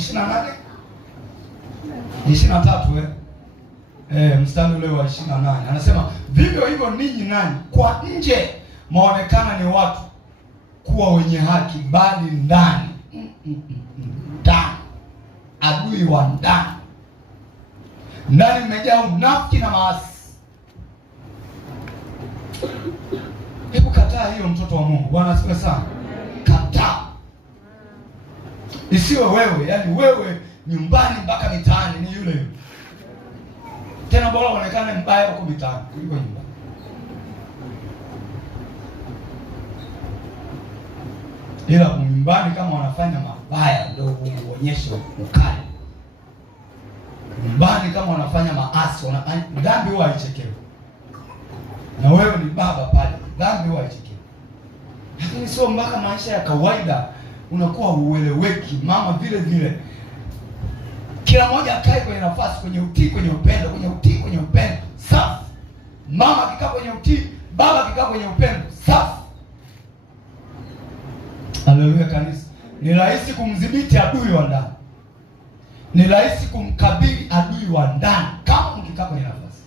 28:23 mstari ule wa 28. Anasema vivyo hivyo ninyi nani kwa nje maonekana ni watu kuwa wenye haki, bali ndani ndani adui wa ndani mmejaa unafiki na maasi. Hebu kataa hiyo, mtoto wa Mungu. Bwana asifiwe sana. Kataa. Isiwe wewe, yani wewe nyumbani mpaka mitaani ni yule. Tena bora uonekane mbaya huko mitaani kuliko nyumbani. Ila nyumbani kama wanafanya mabaya ndio uonyeshe ukali. Nyumbani kama wanafanya maasi, dhambi huwa haichekewi. Na wewe ni baba pale, dhambi huwa haichekewi. Lakini sio mpaka maisha ya kawaida unakuwa ueleweki, mama vile vile. Kila mmoja akae kwenye nafasi, kwenye utii, kwenye upendo, kwenye utii, kwenye upendo. Safi. Mama akikaa kwenye utii, baba akikaa kwenye upendo. Safi. Haleluya kanisa. Ni rahisi kumdhibiti adui wa ndani. Ni rahisi kumkabili adui wa ndani kama mkikaa kwenye nafasi.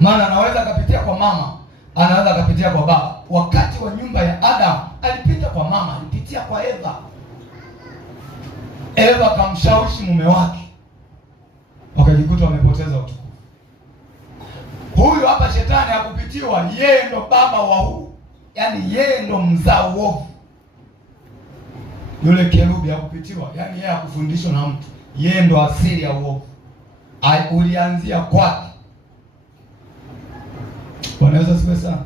Maana anaweza akapitia kwa mama, anaweza akapitia kwa baba. Wakati wa nyumba ya Adam alipita kwa mama, alipitia kwa Eva. Eva akamshawishi mume wake, wakajikuta wamepoteza utukufu. Huyu hapa shetani hakupitiwa, yeye ndo baba wa huu, yaani yeye ndo mzao uovu. Yule kerubi hakupitiwa, yaani yeye hakufundishwa na mtu, yeye ndo asili ya uovu. Ulianzia kwake. Wanaweza siwe sana.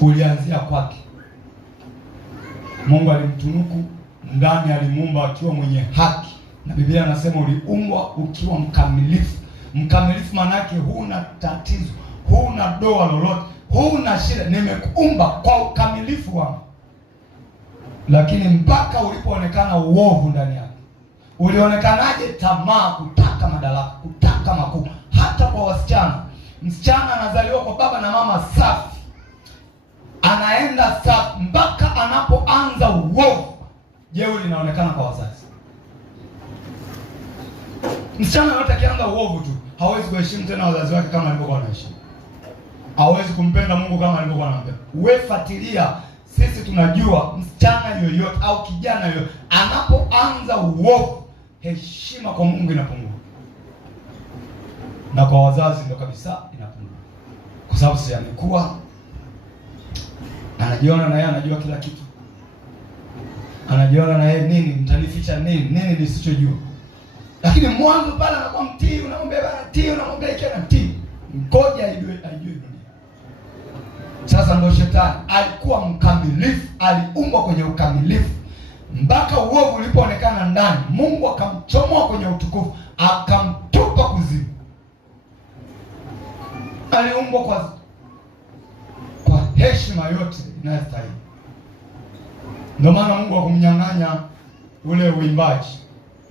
Ulianzia kwake. Mungu alimtunuku ndani, alimuumba akiwa mwenye haki, na Biblia anasema uliumbwa ukiwa mkamilifu. Mkamilifu maana yake huna tatizo, huna doa lolote, huna shida. Nimekuumba kwa ukamilifu wangu. Lakini mpaka ulipoonekana uovu ndani yake. Ulionekanaje? Tamaa, kutaka madaraka, kutaka makuu. Hata kwa wasichana, msichana anazaliwa kwa baba na mama safi, anaenda safi mpaka anapoanza uovu, jeuri linaonekana kwa wazazi. Msichana yote akianza uovu tu, hawezi kuheshimu tena wazazi wake kama alivyokuwa anaheshimu. Hawezi kumpenda Mungu kama alivyokuwa anampenda. Wewe fuatilia, sisi tunajua msichana yoyote au kijana yoyote anapoanza uovu, heshima kwa Mungu inapungua. Na kwa wazazi ndio kabisa inapungua. Kwa sababu si amekuwa anajiona na yeye anajua kila kitu. Anajiona na yeye nini, mtanificha nini nisichojua. Lakini mwanzo pale anakuwa mtii, unamwambia bana tii, unamwambia ikiwa mtii. Ngoja ajue dunia. Sasa ndio shetani alikuwa mkamilifu, aliumbwa kwenye ukamilifu. Mpaka uovu ulipoonekana ndani, Mungu akamchomoa kwenye utukufu, akamtupa kuzimu. Aliumbwa kwa heshima yote inayostahili. Ndio maana Mungu akumnyang'anya ule uimbaji.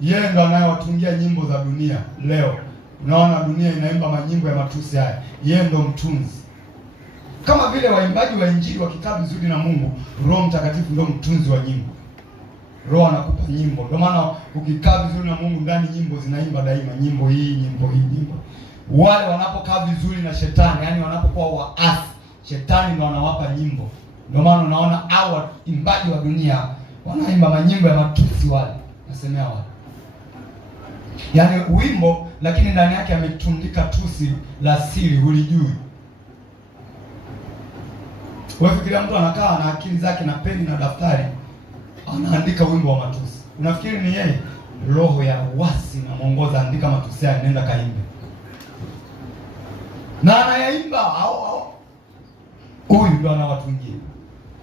Yeye ndo anayewatungia nyimbo za dunia leo. Unaona dunia inaimba manyimbo ya matusi haya. Yeye ndo mtunzi. Kama vile waimbaji wa injili wakikaa vizuri na Mungu, Roho Mtakatifu ndo mtunzi wa nyimbo. Roho anakupa nyimbo. Ndio maana ukikaa vizuri na Mungu ndani, nyimbo zinaimba daima, nyimbo hii. Wale wanapokaa vizuri na shetani, yani wanapokuwa waasi, shetani ndo anawapa nyimbo. Ndio maana unaona hao waimbaji wa dunia wanaimba manyimbo ya matusi wale. Nasemea wale. Yaani wimbo lakini ndani yake ametundika tusi la siri, hulijui. Wewe fikiria mtu anakaa na akili zake na peni na daftari, anaandika wimbo wa matusi. Unafikiri ni yeye? Roho ya uasi na muongoza, andika matusi haya, nenda kaimbe. Na anayaimba huyu ndo anawatungia.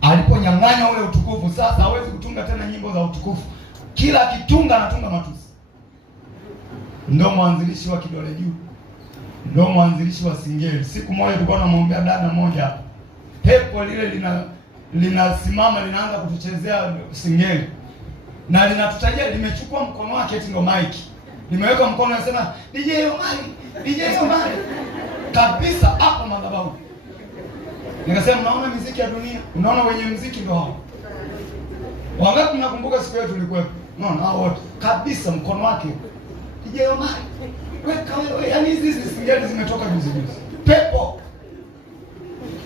Aliponyang'anya ule utukufu, sasa hawezi kutunga tena nyimbo za utukufu. Kila kitunga anatunga matusi. Ndio mwanzilishi wa kidole juu. Ndio mwanzilishi wa singeli. Siku moja tulikuwa tunamwombea dada moja. Pepo lile linasimama linaanza kutuchezea singeli. Na linatutajia, limechukua mkono wake eti ndo mic. Nimeweka mkono nasema DJ Omari. Kabisa hapo madhabahu. Nikasema mnaona muziki ya dunia? Unaona wenye muziki ndio hao. Wangapi mnakumbuka siku yetu tulikuwepo? Unaona hao wote. Kabisa mkono wake. DJ Omari. Weka wewe, yaani hizi singeli zimetoka juzi. Pepo.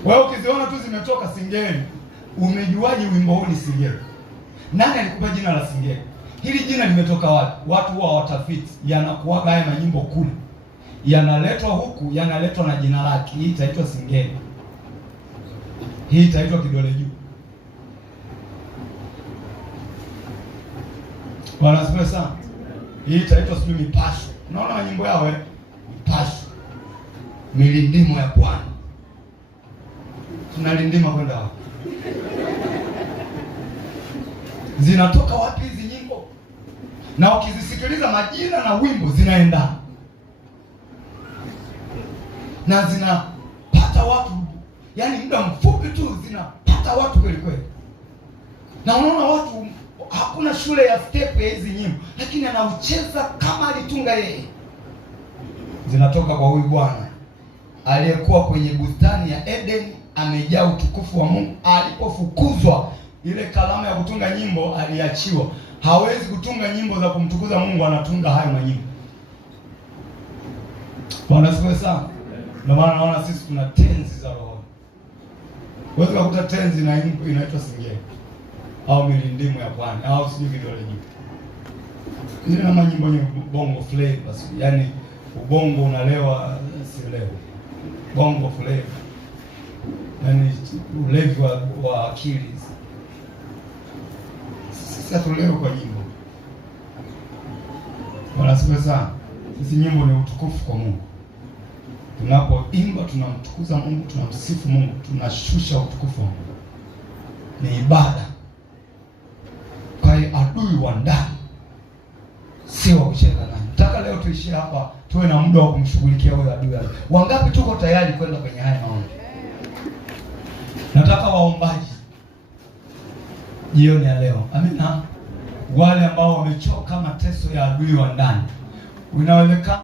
Wewe ukiziona tu zimetoka singeli, umejuaje wimbo huu ni singeli? Nani alikupa jina la singeli? Hili jina limetoka wapi? Watu huwa watafiti, yanakuwa haya manyimbo kule. Yanaletwa huku, yanaletwa na jina lake. Hii itaitwa singeli. Hii itaitwa kidole juu. Wanasema sana. Hii itaitwa sijui mipasho. Unaona manyimbo yao mipasho. Milindimo ya Bwana. Tunalindima kwenda wapi? Zinatoka wapi hizi nyimbo? Na ukizisikiliza majina na wimbo zinaendana. Na zinapata watu, yani muda mfupi tu zinapata watu kweli kweli. Na unaona watu, hakuna shule ya step ya hizi nyimbo, lakini anaucheza kama alitunga yeye. Zinatoka kwa huyu Bwana aliyekuwa kwenye bustani ya Eden, amejaa utukufu wa Mungu. Alipofukuzwa, ile kalamu ya kutunga nyimbo aliachiwa. Hawezi kutunga nyimbo za kumtukuza Mungu, anatunga hayo manyimbo. Bwana asifiwe sana. Ndio maana naona sisi tuna tenzi za roho. Wewe unakuta tenzi na nyimbo inaitwa singeli au milindimo ya Bwana au sijui kidole juu. Hizo na manyimbo yenye bongo flavor, yaani ubongo unalewa, si leo. Bongo flavor. Yaani ulevi wa akili. Sisi hatulewi kwa nyimbo. Bwana asifiwe sana. Sisi nyimbo ni utukufu kwa Mungu. Tunapoimba tunamtukuza Mungu, tunamsifu Mungu, tunashusha utukufu wa Mungu. Ni ibada. adui wa ndani, sio wa kucheza naye. Nataka leo tuishie hapa, tuwe na muda wa kumshughulikia huyo adui. Wangapi tuko tayari kwenda kwenye haya maombi? Nataka waombaji jioni ya leo, amina, wale ambao wamechoka mateso ya adui wa ndani, unawezekana